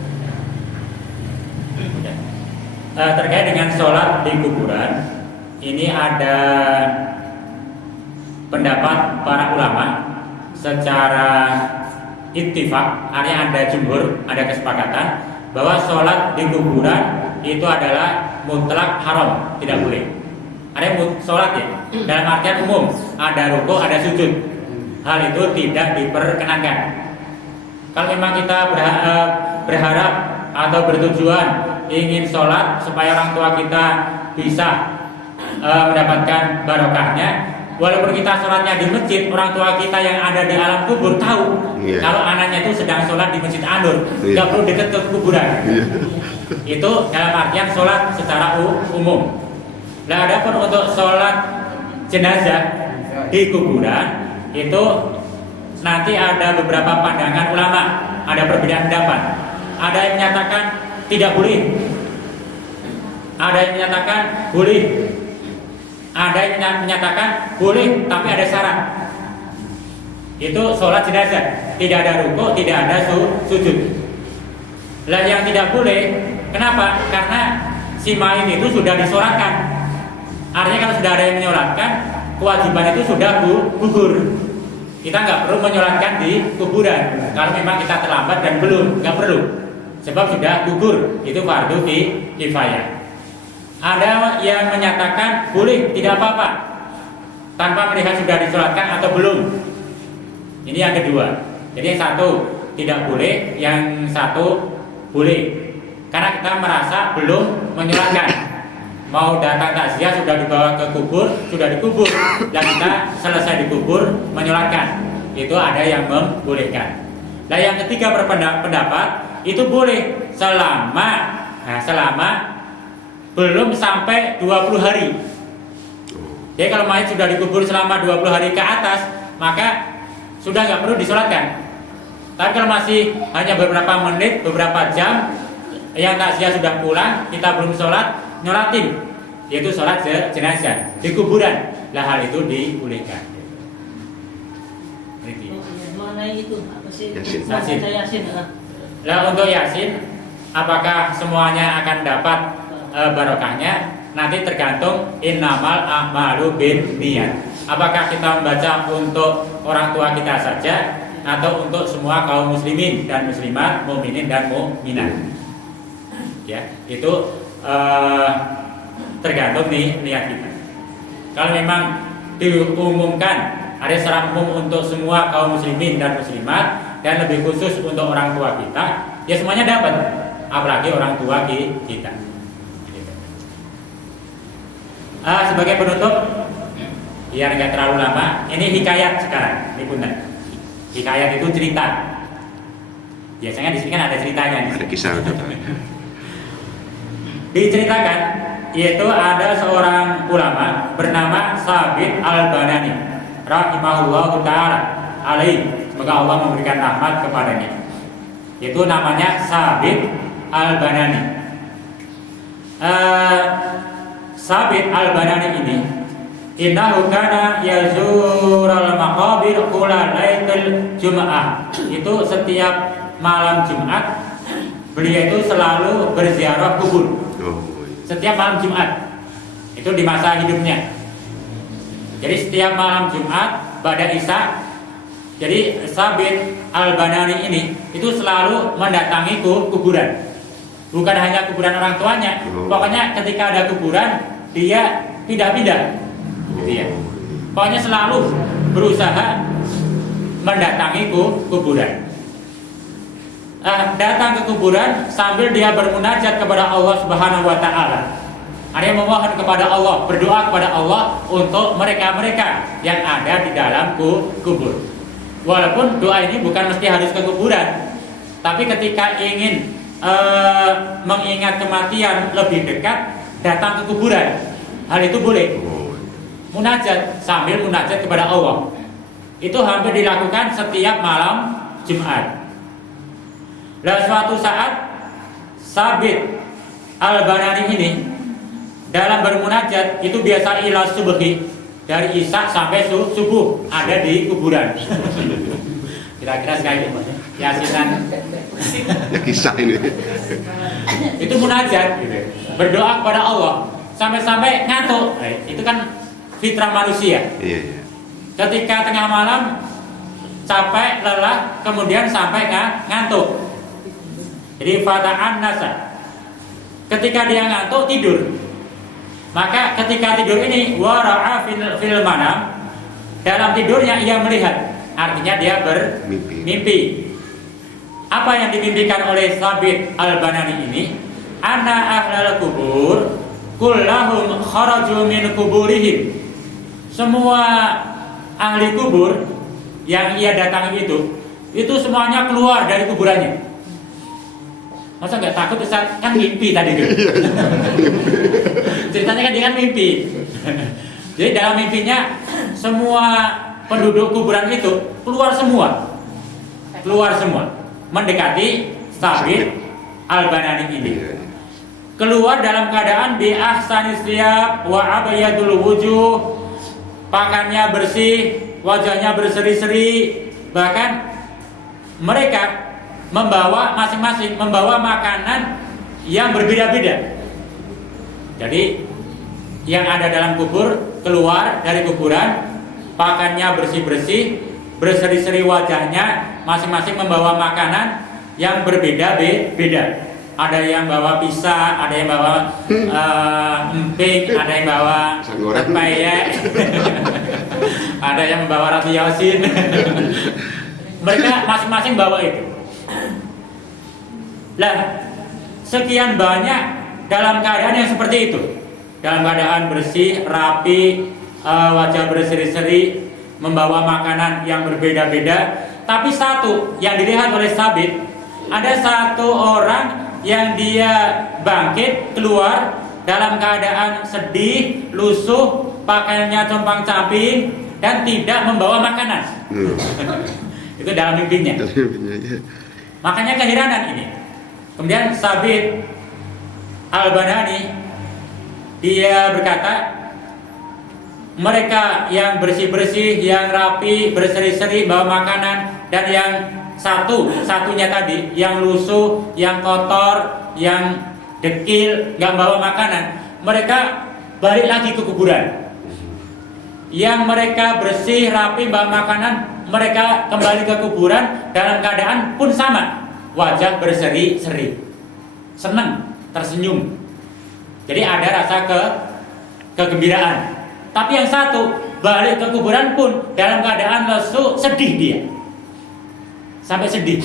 Terkait dengan sholat di kuburan, ini ada pendapat para ulama secara ittifaq, artinya ada jumhur, ada kesepakatan bahwa sholat di kuburan itu adalah mutlak haram, tidak boleh. Ada sholat ya, dalam artian umum, ada ruku, ada sujud, hal itu tidak diperkenankan. Kalau memang kita berharap atau bertujuan ingin sholat supaya orang tua kita bisa mendapatkan barokahnya, walaupun kita sholatnya di masjid, orang tua kita yang ada di alam kubur tahu kalau anaknya itu sedang sholat di masjid Anur, nggak perlu dekat ke kuburan. Itu dalam artian sholat secara umum. Nah, adapun untuk sholat jenazah di kuburan itu nanti ada beberapa pandangan ulama, ada perbedaan pendapat. Ada yang menyatakan tidak boleh, ada yang menyatakan boleh, ada yang menyatakan boleh tapi ada syarat. Itu sholat jenazah, tidak ada ruku, tidak ada sujud. Lah yang tidak boleh, kenapa? Karena si mayit itu sudah disolatkan. Artinya kalau sudah ada yang menyolatkan, kewajiban itu sudah gugur. Kita nggak perlu menyolatkan di kuburan. Kalau memang kita terlambat dan belum, nggak perlu. Sebab sudah gugur, itu fardu kifayah. Ada yang menyatakan boleh, tidak apa-apa, tanpa melihat sudah disolatkan atau belum. Ini yang kedua. Jadi yang satu tidak boleh, yang satu boleh. Karena kita merasa belum menyolatkan. Mau datang takziah sudah dibawa ke kubur, sudah dikubur, dan kita selesai dikubur menyolatkan. Itu ada yang membolehkan. Nah yang ketiga berpendapat itu boleh selama belum sampai 20 hari. Jadi kalau mayat sudah dikubur selama 20 hari ke atas, maka sudah nggak perlu disolatkan. Tapi kalau masih hanya beberapa menit, beberapa jam, yang takziah sudah pulang, kita belum sholat, nyolatin, yaitu sholat jenazah di kuburan. Lah hal itu dibolehkan. Mengenai itu apa sih? Yasin. Yasin. Lah untuk Yasin, apakah semuanya akan dapat barokahnya? Nanti tergantung innamal a'malu binniyat. Apakah kita membaca untuk orang tua kita saja atau untuk semua kaum muslimin dan muslimat, mukminin dan mukminat? Ya, itu tergantung nih niat kita. Kalau memang diumumkan ada secara umum untuk semua kaum muslimin dan muslimat dan lebih khusus untuk orang tua kita, ya semuanya dapat, apalagi orang tua kita. Sebagai penutup, biar nggak terlalu lama, ini hikayat sekarang, ini punten. Hikayat itu cerita. Biasanya di sini kan ada ceritanya. Ada kisah. Diceritakan yaitu ada seorang ulama bernama Sabit Al-Banani rahimahullahu ta'ala alaih, semoga Allah memberikan rahmat kepadanya. Itu namanya Sabit Al-Banani. Sabit Al-Banani ini innahu kana yazural maqabir kula lailatul jum'ah. Itu setiap malam Jumat beliau itu selalu berziarah kubur. Setiap malam Jumat. Itu di masa hidupnya. Jadi setiap malam Jumat pada Isya, jadi Sabit Al-Banani ini itu selalu mendatangi kuburan. Bukan hanya kuburan orang tuanya, pokoknya ketika ada kuburan dia pindah-pindah. Gitu ya. Pokoknya selalu berusaha mendatangi kuburan. Datang ke kuburan sambil dia bermunajat kepada Allah Subhanahu wa taala. Ada yang memohon kepada Allah, berdoa kepada Allah untuk mereka-mereka yang ada di dalam kubur. Walaupun doa ini bukan mesti harus ke kuburan, tapi ketika ingin mengingat kematian lebih dekat, datang ke kuburan. Hal itu boleh. Munajat sambil munajat kepada Allah. Itu hampir dilakukan setiap malam Jumat. Dan suatu saat Sabit Al-Banani ini dalam bermunajat itu biasa ila subhi, dari Isya sampai subuh ada di kuburan. Kira-kira sekali yasinan Ya kisah ini. itu munajat gitu. Berdoa kepada Allah sampai-sampai ngantuk. Itu kan fitrah manusia. Iya. Ketika tengah malam capek, lelah, kemudian sampai ngantuk. Jadi fata'an nasa. Ketika dia ngantuk tidur. Maka ketika tidur ini wara'a fil manam, dalam tidurnya ia melihat. Artinya dia bermimpi. Apa yang dimimpikan oleh Sabit Al-Banani ini? Anna ahlal kubur kullahum kharaju min kuburihim. Semua ahli kubur yang ia datangi itu semuanya keluar dari kuburannya. Masa nggak takut Ustaz? Kan mimpi tadi tuh. Ceritanya kan dia kan mimpi. Jadi dalam mimpinya semua penduduk kuburan itu keluar semua, mendekati Sabit Al-Banani ini. Keluar dalam keadaan bi ahsanis siyab wa abayadul wujuh, pakaiannya bersih, wajahnya berseri-seri, bahkan mereka masing-masing membawa makanan yang berbeda-beda. Jadi yang ada dalam kubur keluar dari kuburan, pakaiannya bersih-bersih, berseri-seri wajahnya, masing-masing membawa makanan yang berbeda-beda. Ada yang bawa pisang, ada yang bawa emping, ada yang bawa pepaya, ada yang membawa roti yasin. Mereka masing-masing bawa itu. Lah, sekian banyak dalam keadaan yang seperti itu, dalam keadaan bersih, rapi, wajah berseri-seri, membawa makanan yang berbeda-beda. Tapi satu yang dilihat oleh Sabit, ada satu orang yang dia bangkit keluar dalam keadaan sedih, lusuh, pakaiannya compang-camping dan tidak membawa makanan. Itu dalam mimpinya. Makanya keheranan ini. Kemudian Sabit Al-Banani dia berkata, mereka yang bersih-bersih, yang rapi, berseri-seri bawa makanan, dan yang satunya tadi yang lusuh, yang kotor, yang dekil, nggak bawa makanan, mereka balik lagi ke kuburan. Yang mereka bersih, rapi, bawa makanan, mereka kembali ke kuburan dalam keadaan pun sama, wajah berseri-seri, senang, tersenyum. Jadi ada rasa kegembiraan. Tapi yang satu balik ke kuburan pun dalam keadaan lesu, sedih dia, sampai sedih.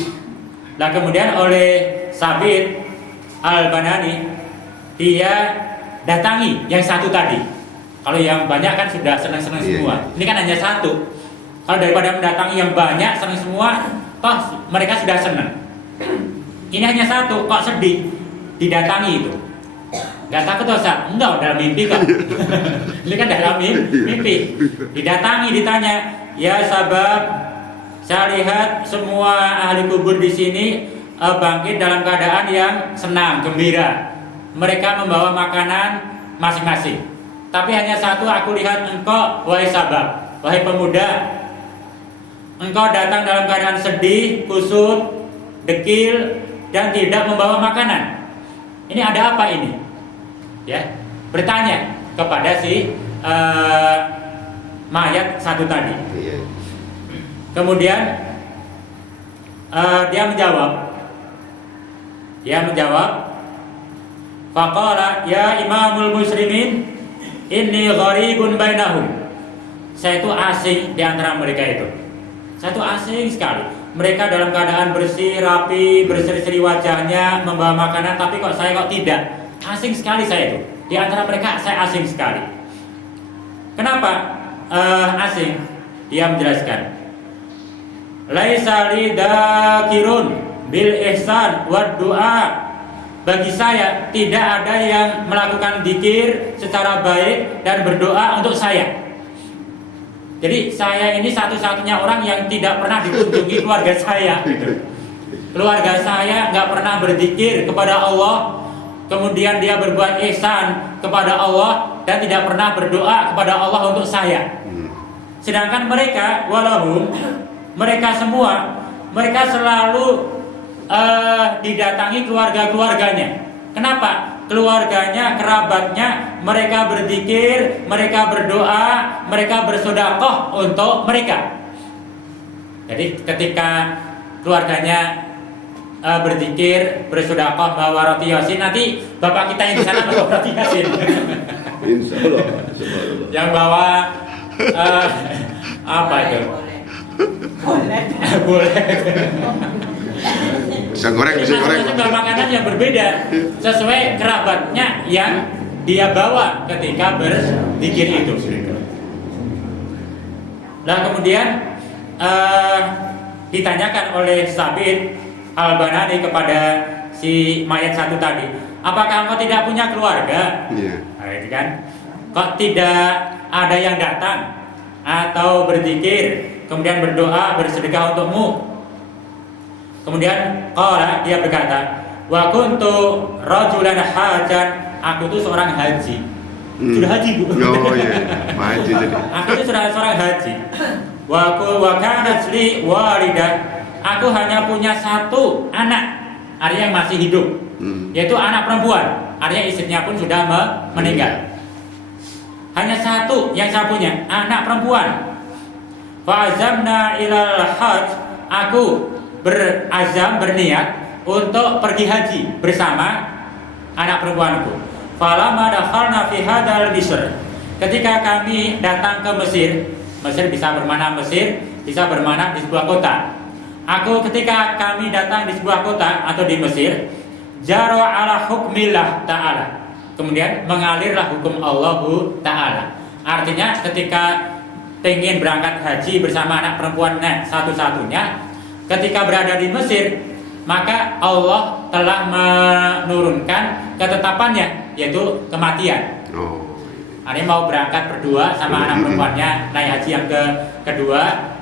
Nah kemudian oleh Sabit Al-Banani dia datangi yang satu tadi. Kalau yang banyak kan sudah senang-senang semua. Ini kan hanya satu. Kalau daripada mendatangi yang banyak senang semua, toh mereka sudah senang. Ini hanya satu, kok sedih? Didatangi itu. Nggak takut Ustaz? Enggak, dalam mimpi kok. Ini kan dalam mimpi. Didatangi, ditanya, ya sabab, saya lihat semua ahli kubur di sini bangkit dalam keadaan yang senang, gembira. Mereka membawa makanan masing-masing. Tapi hanya satu aku lihat engkau, wahai sabab, wahai pemuda, engkau datang dalam keadaan sedih, kusut, dekil, dan tidak membawa makanan. Ini ada apa ini? Ya, bertanya kepada si mayat satu tadi. Iya. Kemudian dia menjawab, faqala ya imamul muslimin inni gharibun bainahum. Saya itu asing di antara mereka itu. Saya itu asing sekali. Mereka dalam keadaan bersih, rapi, berseri-seri wajahnya, membawa makanan, tapi kok saya kok tidak. Asing sekali saya itu. Di antara mereka saya asing sekali. Kenapa asing? Dia menjelaskan, laisa li dzakirun bil ihsan wad du'a. Bagi saya tidak ada yang melakukan dzikir secara baik dan berdoa untuk saya. Jadi saya ini satu-satunya orang yang tidak pernah dikunjungi keluarga saya. Keluarga saya nggak pernah berzikir kepada Allah, kemudian dia berbuat ihsan kepada Allah dan tidak pernah berdoa kepada Allah untuk saya. Sedangkan mereka, walahum, mereka semua, mereka selalu didatangi keluarga-keluarganya. Kenapa? Keluarganya, kerabatnya, mereka berzikir, mereka berdoa, mereka bersedekah untuk mereka. Jadi ketika keluarganya berzikir, bersedekah, bawa roti yasin, nanti bapak kita yang di sana bawa roti yasin. Insya Allah. Yang bawa apa itu? Boleh. Bisa goreng, bisa goreng. Masing-masing makanan yang berbeda sesuai kerabatnya yang dia bawa ketika berzikir itu. Nah kemudian ditanyakan oleh Sabit Al-Banani kepada si mayat satu tadi, apakah engkau tidak punya keluarga? Iya. Nah, itu kan, kok tidak ada yang datang atau berzikir kemudian berdoa bersedekah untukmu? Kemudian dia berkata, wa kuntu rajulan hajan, aku itu seorang haji. Sudah haji, Bu. Oh iya, haji tadi. Aku itu sudah seorang haji. Wa kanat li walidah, aku hanya punya satu anak, artinya yang masih hidup, yaitu anak perempuan, artinya istrinya pun sudah meninggal. Hanya satu yang saya punya, anak perempuan. Fa azamna ilal hajj, aku berazam, berniat untuk pergi haji bersama anak perempuanku. Falamma dakhalna fi hadzal Misr, ketika kami datang ke Mesir, Mesir bisa bermakna Mesir, bisa bermakna di sebuah kota. Ketika kami datang di sebuah kota atau di Mesir, jara ala hukmillah ta'ala, kemudian mengalirlah hukum Allah Ta'ala. Artinya ketika ingin berangkat haji bersama anak perempuannya satu-satunya, ketika berada di Mesir, maka Allah telah menurunkan ketetapannya, yaitu kematian. Artinya mau berangkat berdua sama anak perempuannya, naik haji yang kedua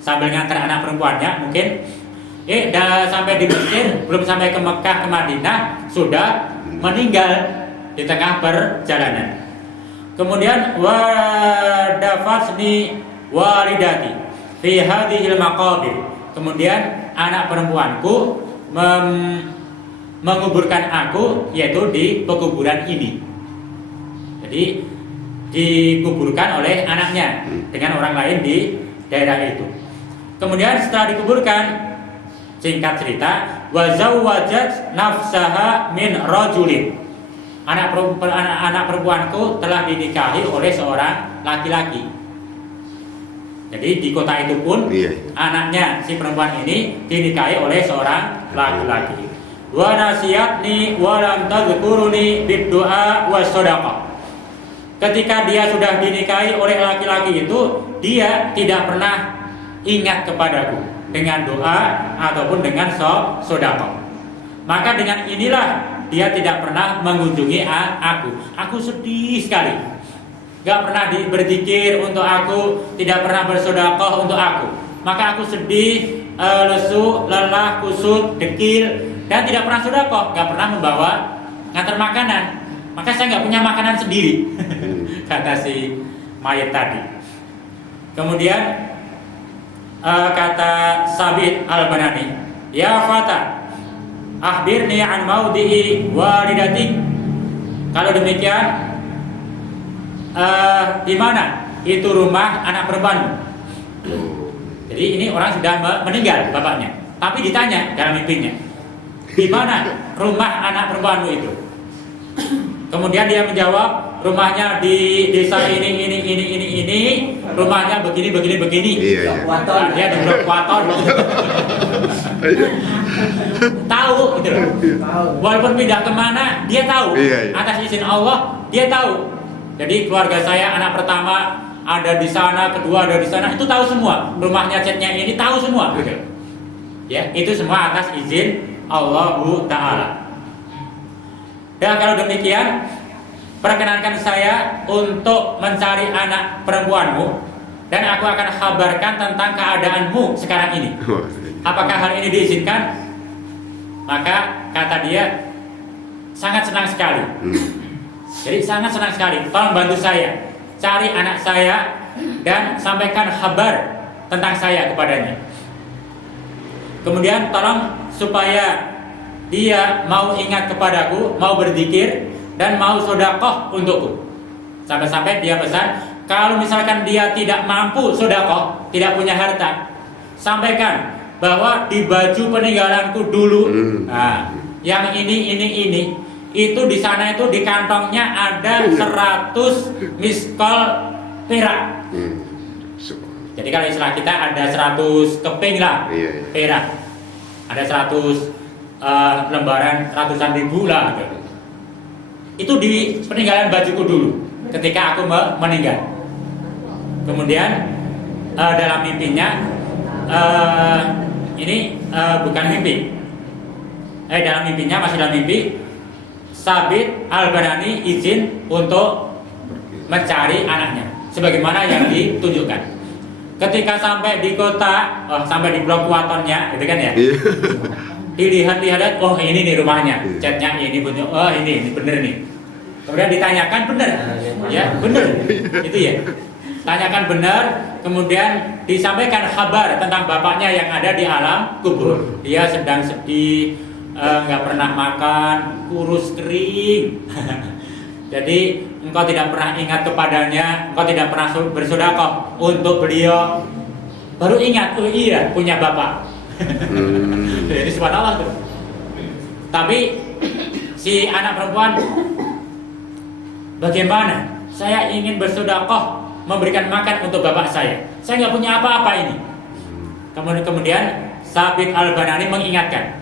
sambil ngantar anak perempuannya, mungkin sampai di Mesir, belum sampai ke Mekah, ke Madinah, sudah meninggal di tengah perjalanan. Kemudian wadafasni walidati fi hadhil maqabir, kemudian anak perempuanku menguburkan aku, yaitu di pekuburan ini. Jadi dikuburkan oleh anaknya dengan orang lain di daerah itu. Kemudian setelah dikuburkan, singkat cerita, wa zawwajat nafsaha min rajulin, anak perempuanku telah dinikahi oleh seorang laki-laki. Jadi di kota itu pun anaknya si perempuan ini dinikahi oleh seorang laki-laki. Wa nasiyatni wa lam tadhkuruni bid-du'a was shadaqah. Ketika dia sudah dinikahi oleh laki-laki itu, dia tidak pernah ingat kepadaku dengan doa ataupun dengan sedekah. Maka dengan inilah dia tidak pernah mengunjungi aku. Aku sedih sekali. Gak pernah berzikir untuk aku, tidak pernah bersedekah untuk aku. Maka aku sedih, lesu, lelah, kusut, dekil, dan tidak pernah sedekah, gak pernah membawa ngantar makanan. Maka saya nggak punya makanan sendiri, kata si mayat tadi. Kemudian kata Sabit Al-Banani, ya fata, akhbirni an maudhi'i walidatik. Kalau demikian, di mana itu rumah anak perempuanmu? Jadi ini orang sudah meninggal bapaknya, tapi ditanya dalam mimpinya, di mana rumah anak perempuanmu itu? Kemudian dia menjawab, rumahnya di desa ini, rumahnya begini. Iya. Dia di Blok Waton. Tahu gitu loh. Walaupun pindah kemana, dia tahu. Iya. Atas izin Allah, dia tahu. Jadi keluarga saya, anak pertama ada di sana, kedua ada di sana, itu tahu semua. Rumahnya, catnya ini tahu semua gitu. Ya, itu semua atas izin Allah Ta'ala. Dan kalau demikian, perkenankan saya untuk mencari anak perempuanmu, dan aku akan kabarkan tentang keadaanmu sekarang ini. Apakah hal ini diizinkan? Maka kata dia, sangat senang sekali. Jadi sangat senang sekali. Tolong bantu saya, cari anak saya dan sampaikan kabar tentang saya kepadanya. Kemudian tolong supaya dia mau ingat kepadaku, mau berzikir, dan mau sedekah untukku. Sampai-sampai dia pesan, kalau misalkan dia tidak mampu sedekah, tidak punya harta, sampaikan bahwa di baju peninggalanku dulu, nah, yang ini, itu di sana itu di kantongnya ada 100 miskol perak. Jadi kalau istilah kita ada 100 keping lah, perak. Ada 100 lembaran ratusan ribu lah gitu. Itu di peninggalan bajuku dulu ketika aku meninggal. Kemudian dalam mimpinya ini bukan mimpi. Dalam mimpinya, masih dalam mimpi, Sabit Al-Banani izin untuk mencari anaknya sebagaimana yang ditunjukkan. Ketika sampai di kota, sampai di Blok Watonnya, gitu kan ya. Dilihat, oh ini nih rumahnya, catnya ini bener, oh ini bener nih. Kemudian ditanyakan bener, ya bener, itu ya. Tanyakan benar, kemudian disampaikan kabar tentang bapaknya yang ada di alam kubur. Dia sedang sedih, nggak pernah makan, kurus kering. Jadi engkau tidak pernah ingat kepadanya, engkau tidak pernah bersedekah untuk beliau. Baru ingat, oh iya punya bapak. Jadi subhanallah tuh. Tapi si anak perempuan, bagaimana? Saya ingin bersedekah, memberikan makan untuk bapak saya. Saya nggak punya apa-apa ini. Kemudian Sabit Al-Banani mengingatkan,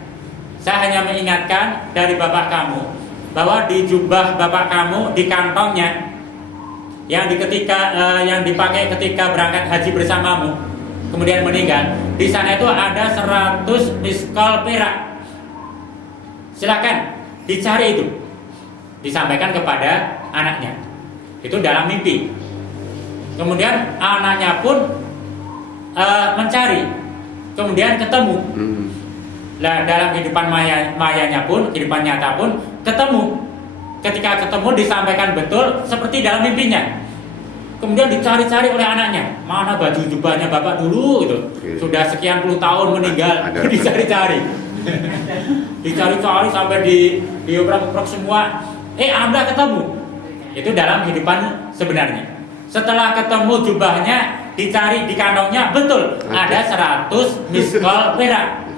saya hanya mengingatkan dari bapak kamu bahwa di jubah bapak kamu, di kantongnya yang dipakai ketika berangkat haji bersamamu, kemudian meninggal, di sana itu ada 100 miskol perak. Silakan dicari itu, disampaikan kepada anaknya. Itu dalam mimpi. Kemudian anaknya pun mencari, kemudian ketemu. Nah, dalam kehidupan mayanya pun, kehidupan nyata pun ketemu. Ketika ketemu disampaikan betul seperti dalam mimpinya. Kemudian dicari-cari oleh anaknya, mana baju jubahnya bapak dulu gitu. Sudah sekian puluh tahun meninggal, dicari-cari. Dicari-cari sampai diobrak-obrak semua. Alhamdulillah ketemu. Itu dalam kehidupan sebenarnya. Setelah ketemu jubahnya, dicari di kantongnya, betul ada 100 miskol perak.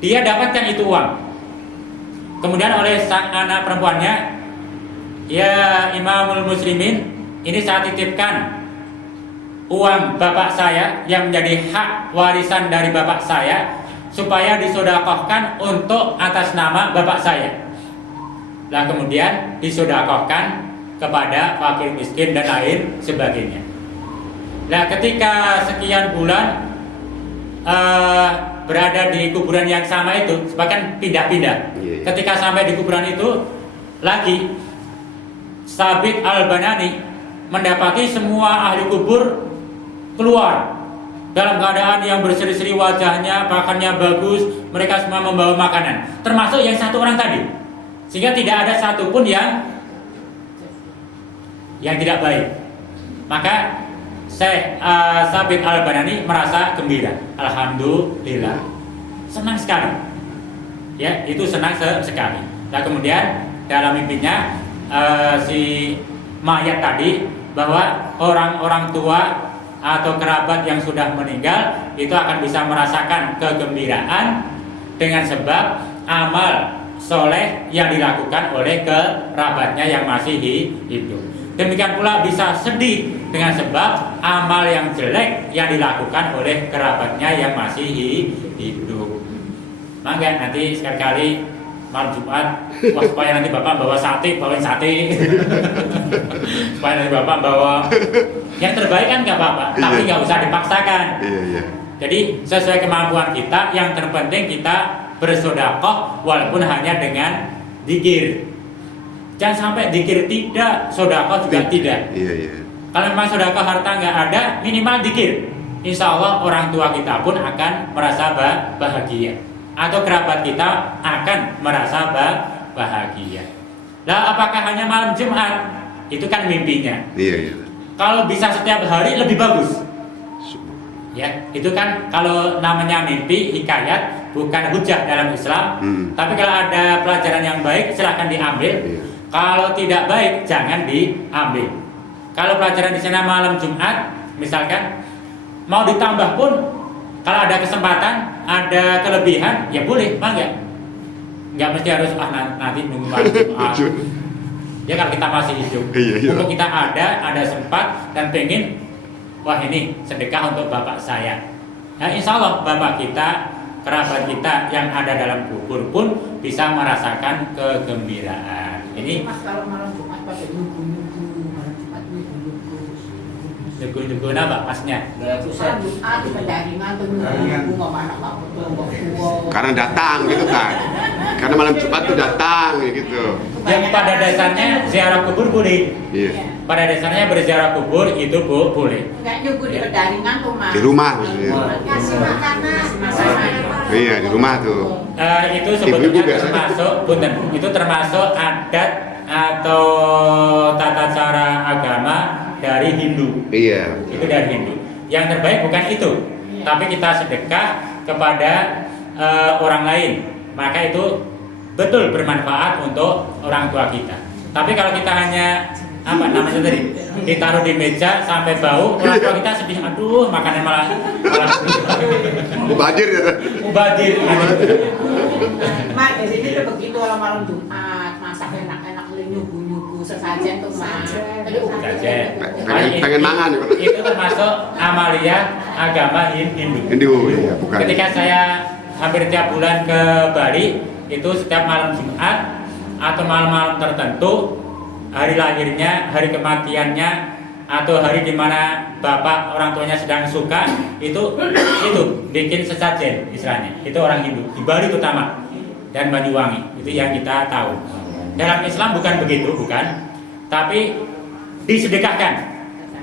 Dia dapatkan itu uang. Kemudian oleh sang anak perempuannya, ya Imamul Muslimin, ini saya titipkan uang bapak saya yang menjadi hak warisan dari bapak saya, supaya disedekahkan untuk atas nama bapak saya. Nah kemudian disedekahkan kepada fakir miskin dan lain sebagainya. Nah ketika sekian bulan berada di kuburan yang sama itu, bahkan pindah-pindah. Iya. Ketika sampai di kuburan itu lagi, Sabit Al-Banani mendapati semua ahli kubur keluar dalam keadaan yang berseri-seri wajahnya, makannya bagus, mereka semua membawa makanan, termasuk yang satu orang tadi, sehingga tidak ada satupun yang tidak baik. Maka Syekh Sabit Al-Banani merasa gembira, alhamdulillah, senang sekali, ya itu senang sekali. Nah kemudian dalam mimpinya si mayat tadi bahwa orang-orang tua atau kerabat yang sudah meninggal itu akan bisa merasakan kegembiraan dengan sebab amal soleh yang dilakukan oleh kerabatnya yang masih hidup. Demikian pula bisa sedih dengan sebab amal yang jelek yang dilakukan oleh kerabatnya yang masih hidup. Maka nanti sekali-kali malam Jumat, supaya nanti Bapak bawain sate, supaya nanti Bapak bawa yang terbaik kan nggak apa-apa, tapi nggak usah dipaksakan. Iya. Jadi sesuai kemampuan kita, yang terpenting kita bersedekah walaupun hanya dengan zikir. Jangan sampai zikir tidak, sedekah juga tidak. Iya. Kalau memang sedekah harta nggak ada, minimal zikir. Insya Allah orang tua kita pun akan merasa bahagia, atau kerabat kita akan merasa bahagia. Nah, apakah hanya malam Jumat? Itu kan mimpinya. Iya. Kalau bisa setiap hari lebih bagus. Ya, itu kan kalau namanya mimpi hikayat, bukan hujah dalam Islam. Tapi kalau ada pelajaran yang baik silahkan diambil. Iya. Kalau tidak baik jangan diambil. Kalau pelajaran di sana malam Jumat, misalkan mau ditambah pun, kalau ada kesempatan, ada kelebihan, ya boleh, bangga. Nggak mesti harus nanti nunggu malam Jumat. Ya kalau kita masih hidup, Iya. untuk kita ada sempat dan pengen, wah ini sedekah untuk bapak saya. Nah, insya Allah bapak kita, kerabat kita yang ada dalam kubur pun bisa merasakan kegembiraan. Ini Mas kalau malam Jumat pakai nyugu-nyugu, malam Jumat nyugu-nyugu. nyugu-nyugu apa pasnya? Malam Jumat di pendaringan tuh nyugu-nyugu nggak mana nggak betul nggak kuat. Karena datang gitu kan. Karena malam Jumat tuh datang gitu. Yang pada dasarnya ziarah kubur boleh. Iya. Pada dasarnya berziarah kubur itu boleh. Nggak nyugu di pendaringan tuh mas. Di rumah maksudnya. Kasih makanan, makanan. Iya, di rumah tuh. Itu Ibu-ibu sebetulnya biasanya. termasuk adat atau tata cara agama dari Hindu. Iya. Itu dari Hindu. Yang terbaik bukan itu, tapi kita sedekah kepada orang lain, maka itu betul bermanfaat untuk orang tua kita. Tapi kalau kita hanya ditaruh di meja sampai bau, orang tua kita sedih, aduh makanan malah Mubazir ya. mubazir. Mas, di sini tuh begitu kalau malam Jumat masak enak-enak nyugu-nyugu sesajen tuh mas. Sajen. Pengen mangan. Itu termasuk amalia agama Hindu. Hindu, iya, bukan. Ketika saya hampir tiap bulan ke Bali, itu setiap malam Jumat atau malam-malam tertentu, hari lahirnya, hari kematiannya, atau hari di mana bapak orang tuanya sedang suka, itu bikin sesajen istilahnya. Itu orang Hindu di Bali terutama dan Banyuwangi, itu yang kita tahu. Dalam Islam bukan begitu, bukan, tapi disedekahkan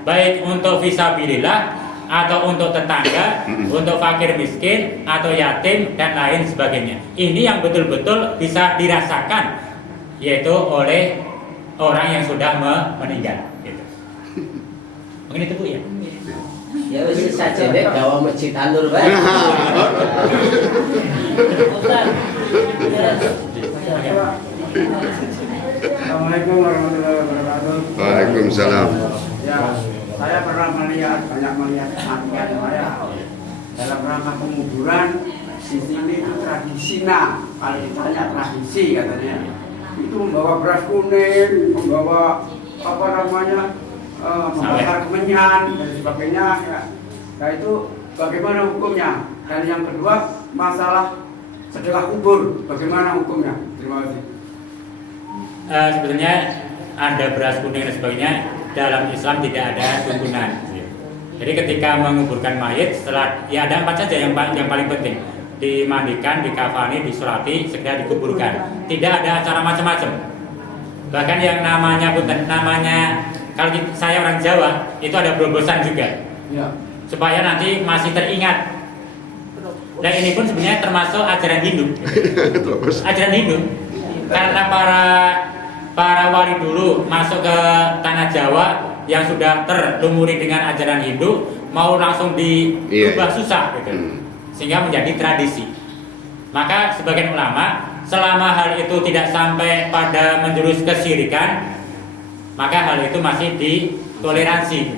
baik untuk fisabilillah atau untuk tetangga, untuk fakir miskin atau yatim dan lain sebagainya. Ini yang betul-betul bisa dirasakan, yaitu oleh orang yang sudah meninggal. Gitu. Mungkin itu Bu ya. Ya wis saja deh gawa masjid Anur bae. Assalamualaikum warahmatullahi wabarakatuh. Waalaikumsalam. Ya, saya pernah melihat melihat antrian saya dalam rangka penguburan. Di sini itu tradisi, kalau ditanya tradisi katanya itu membawa beras kuning, membawa membakar kemenyan dan sebagainya ya. Nah itu bagaimana hukumnya? Dan yang kedua masalah sedekah kubur, bagaimana hukumnya? Terima kasih. Sebetulnya ada beras kuning dan sebagainya, dalam Islam tidak ada tuntunan. Jadi ketika menguburkan mayit, setelah ya ada 4 saja yang paling penting. dimandikan, dikafani, disolati, segera dikuburkan. Tidak ada acara macam-macam. Bahkan yang namanya kalau saya orang Jawa itu ada berobosan juga, Ya. supaya nanti masih teringat. Dan ini pun sebenarnya termasuk ajaran Hindu. Terus. Ajaran Hindu. Karena para wali dulu masuk ke tanah Jawa yang sudah terlumuri dengan ajaran Hindu, mau langsung dirubah susah gitu. Sehingga menjadi tradisi. Maka sebagian ulama, selama hal itu tidak sampai pada menjurus kesyirikan, maka hal itu masih ditoleransi.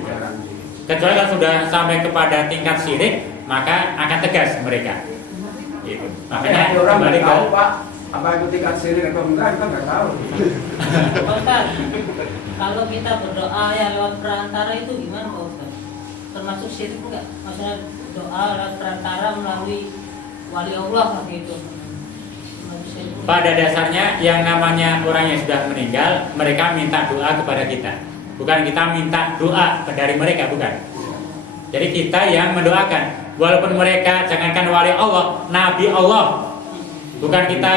Kecuali kalau sudah sampai kepada tingkat syirik, maka akan tegas mereka. Gitu. Makanya orang kembali nggak ke tahu Pak, apa itu tingkat syirik atau enggak, kita nggak tahu. Pak Ustaz, kalau kita berdoa ya lewat perantara itu gimana Pak Ustaz? Termasuk syirik enggak? Maksudnya doa lewat perantara melalui wali Allah gitu. pada dasarnya yang namanya orang yang sudah meninggal, mereka minta doa kepada kita. Bukan kita minta doa dari mereka, bukan. Jadi kita yang mendoakan. Walaupun mereka jangankan wali Allah, Nabi Allah. Bukan kita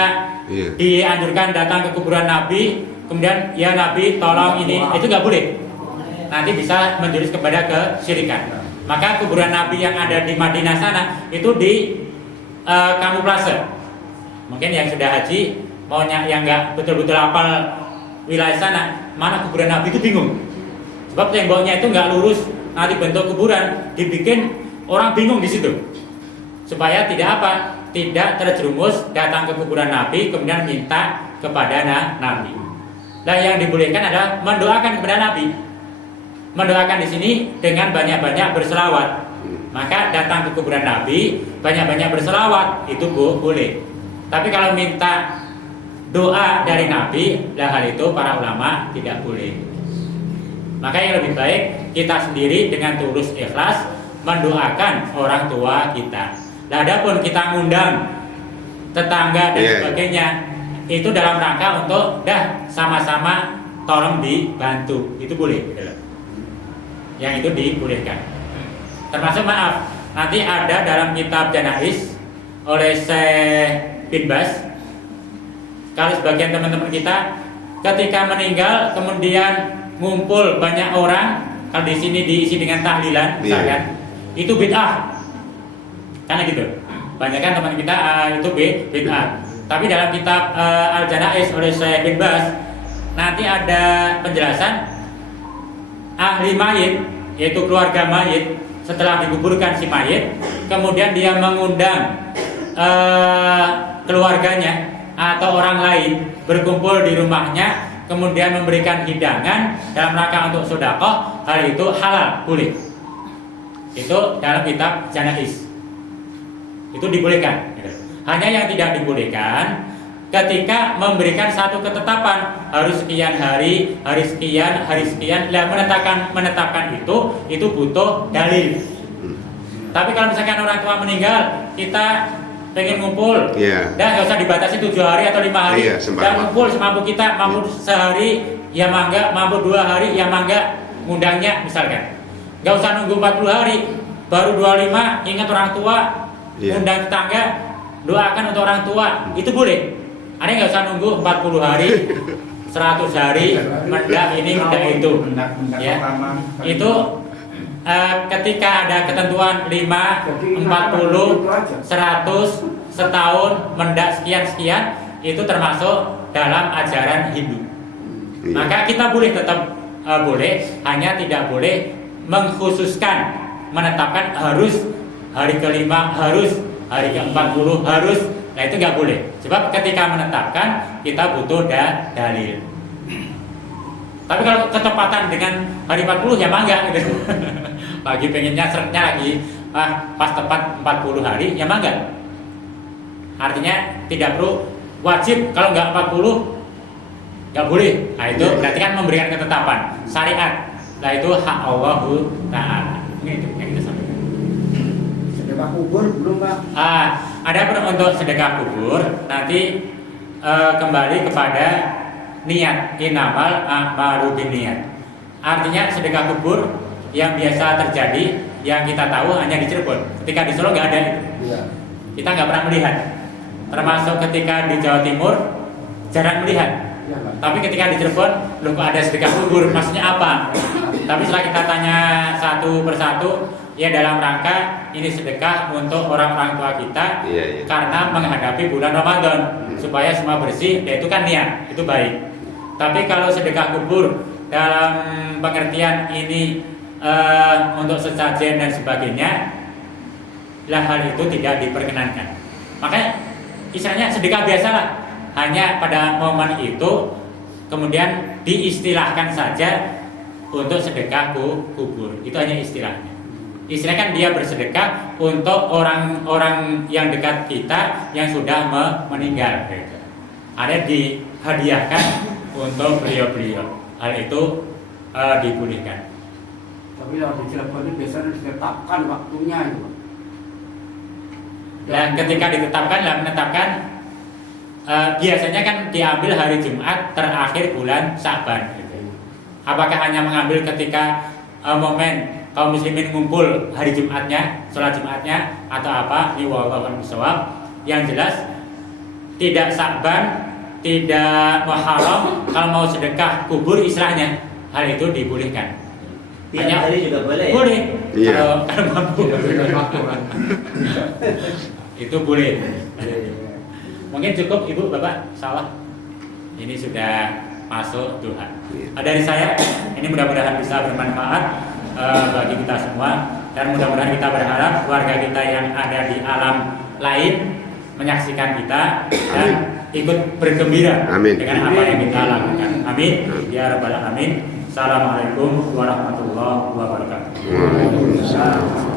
dianjurkan datang ke kuburan Nabi, kemudian ya Nabi tolong ini, itu nggak boleh. Nanti bisa menjurus kepada kesyirikan. Maka kuburan Nabi yang ada di Madinah sana itu di kamuflase. Mungkin yang sudah haji, maunya yang nggak betul-betul hafal wilayah sana, mana kuburan Nabi itu bingung. Sebab temboknya itu nggak lurus, nanti bentuk kuburan dibikin orang bingung di situ. Supaya tidak apa? Tidak terjerumus datang ke kuburan Nabi kemudian minta kepada Nabi. Nah, yang dibolehkan adalah mendoakan kepada Nabi. Mendoakan di sini dengan banyak-banyak berselawat. Maka datang ke kuburan Nabi, banyak-banyak berselawat, itu boleh. Tapi kalau minta doa dari Nabi, lah hal itu para ulama tidak boleh. Maka yang lebih baik kita sendiri dengan tulus ikhlas mendoakan orang tua kita. Nah, adapun kita ngundang tetangga dan sebagainya, itu dalam rangka untuk sama-sama tolong dibantu, itu boleh. Yang itu dibolehkan. Termasuk maaf, nanti ada dalam kitab Janais oleh Syekh bin Bas, kalau sebagian teman-teman kita ketika meninggal kemudian ngumpul banyak orang, kalau di sini diisi dengan tahlilan misalkan, itu bid'ah. Karena gitu. Banyak kan teman kita itu bid'ah. Tapi dalam kitab Al-Janais oleh Syekh bin Bas nanti ada penjelasan ahli mayit, yaitu keluarga mayit, setelah dikuburkan si mayit, kemudian dia mengundang keluarganya atau orang lain berkumpul di rumahnya, kemudian memberikan hidangan dalam rangka untuk sedekah, hal itu halal, boleh. Itu dalam kitab Janais. Itu dibolehkan. Hanya yang tidak dibolehkan ketika memberikan satu ketetapan harus sekian hari, hari sekian. Lah menetapkan itu butuh dalil. Tapi kalau misalkan orang tua meninggal, kita pengen ngumpul, dan nggak usah dibatasi 7 hari atau 5 hari, dan ngumpul semampu kita, mampu sehari ya mangga, mampu 2 hari ya mangga, ngundangnya misalkan. Nggak usah nunggu 40 hari, baru 25 ingat orang tua, undang tetangga, doakan untuk orang tua, itu boleh. Ada nggak usah nunggu 40 hari, 100 hari, mendak ini mendak itu, ya. Itu ketika ada ketentuan 5, 40, 100, setahun, mendak sekian, itu termasuk dalam ajaran Hindu. Maka kita boleh tetap boleh, hanya tidak boleh mengkhususkan, menetapkan harus hari ke-5, harus hari ke-40, harus. Nah, itu nggak boleh. Sebab ketika menetapkan kita butuh dalil. Tapi kalau ketepatan dengan hari 40 ya mangga gitu. Lagi pengennya seretnya lagi pas tepat 40 hari ya mangga. Artinya tidak perlu wajib, kalau nggak 40 nggak boleh. Nah, itu berarti kan memberikan ketetapan syariat. Nah, itu hak Allah Ta'ala. Ini itu yang kita sampaikan. Sedekah kubur belum Pak? Ada pun untuk sedekah kubur nanti kembali kepada niat, inamal a'malu binniyat. Artinya sedekah kubur yang biasa terjadi, yang kita tahu hanya di Cirebon. Ketika di Solo nggak ada itu. kita nggak pernah melihat. Termasuk ketika di Jawa Timur jarang melihat. Tapi ketika di Cirebon, loh kok ada sedekah kubur, maksudnya apa? Tapi setelah kita tanya satu persatu, ya dalam rangka ini sedekah untuk orang-orang tua kita, karena menghadapi bulan Ramadan supaya semua bersih, ya itu kan niat, itu baik. Tapi kalau sedekah kubur dalam pengertian ini untuk sesajen dan sebagainya, lah hal itu tidak diperkenankan. Makanya istilahnya sedekah biasalah, hanya pada momen itu kemudian diistilahkan saja untuk sedekah kubur. Itu hanya istilahnya. Istilahnya kan dia bersedekah untuk orang-orang yang dekat kita yang sudah meninggal. Ada dihadiahkan untuk beliau-beliau. Hal itu dibolehkan. Tapi kalau di Cirebon ini biasanya ditetapkan waktunya itu. Dan ketika menetapkan biasanya kan diambil hari Jumat terakhir bulan Sa'ban. Apakah hanya mengambil ketika momen kaum muslimin ngumpul hari Jumatnya, sholat Jumatnya, atau apa? Ini wallahu a'lam bishawab. Yang jelas tidak Sa'ban, tidak Muharram, kalau mau sedekah kubur istilahnya, hal itu dibolehkan. Tiap hari juga boleh. Boleh. Iya. Kalau mampu. Itu boleh. Mungkin cukup Ibu, Bapak, salah. Ini sudah masuk Tuhan. Dari saya, ini mudah-mudahan bisa bermanfaat bagi kita semua, dan mudah-mudahan kita berharap keluarga kita yang ada di alam lain menyaksikan kita dan ikut bergembira dengan apa yang kita lakukan. Amin. Ya Rabbal Alamin. Assalamualaikum warahmatullahi wabarakatuh. Waalaikumsalam.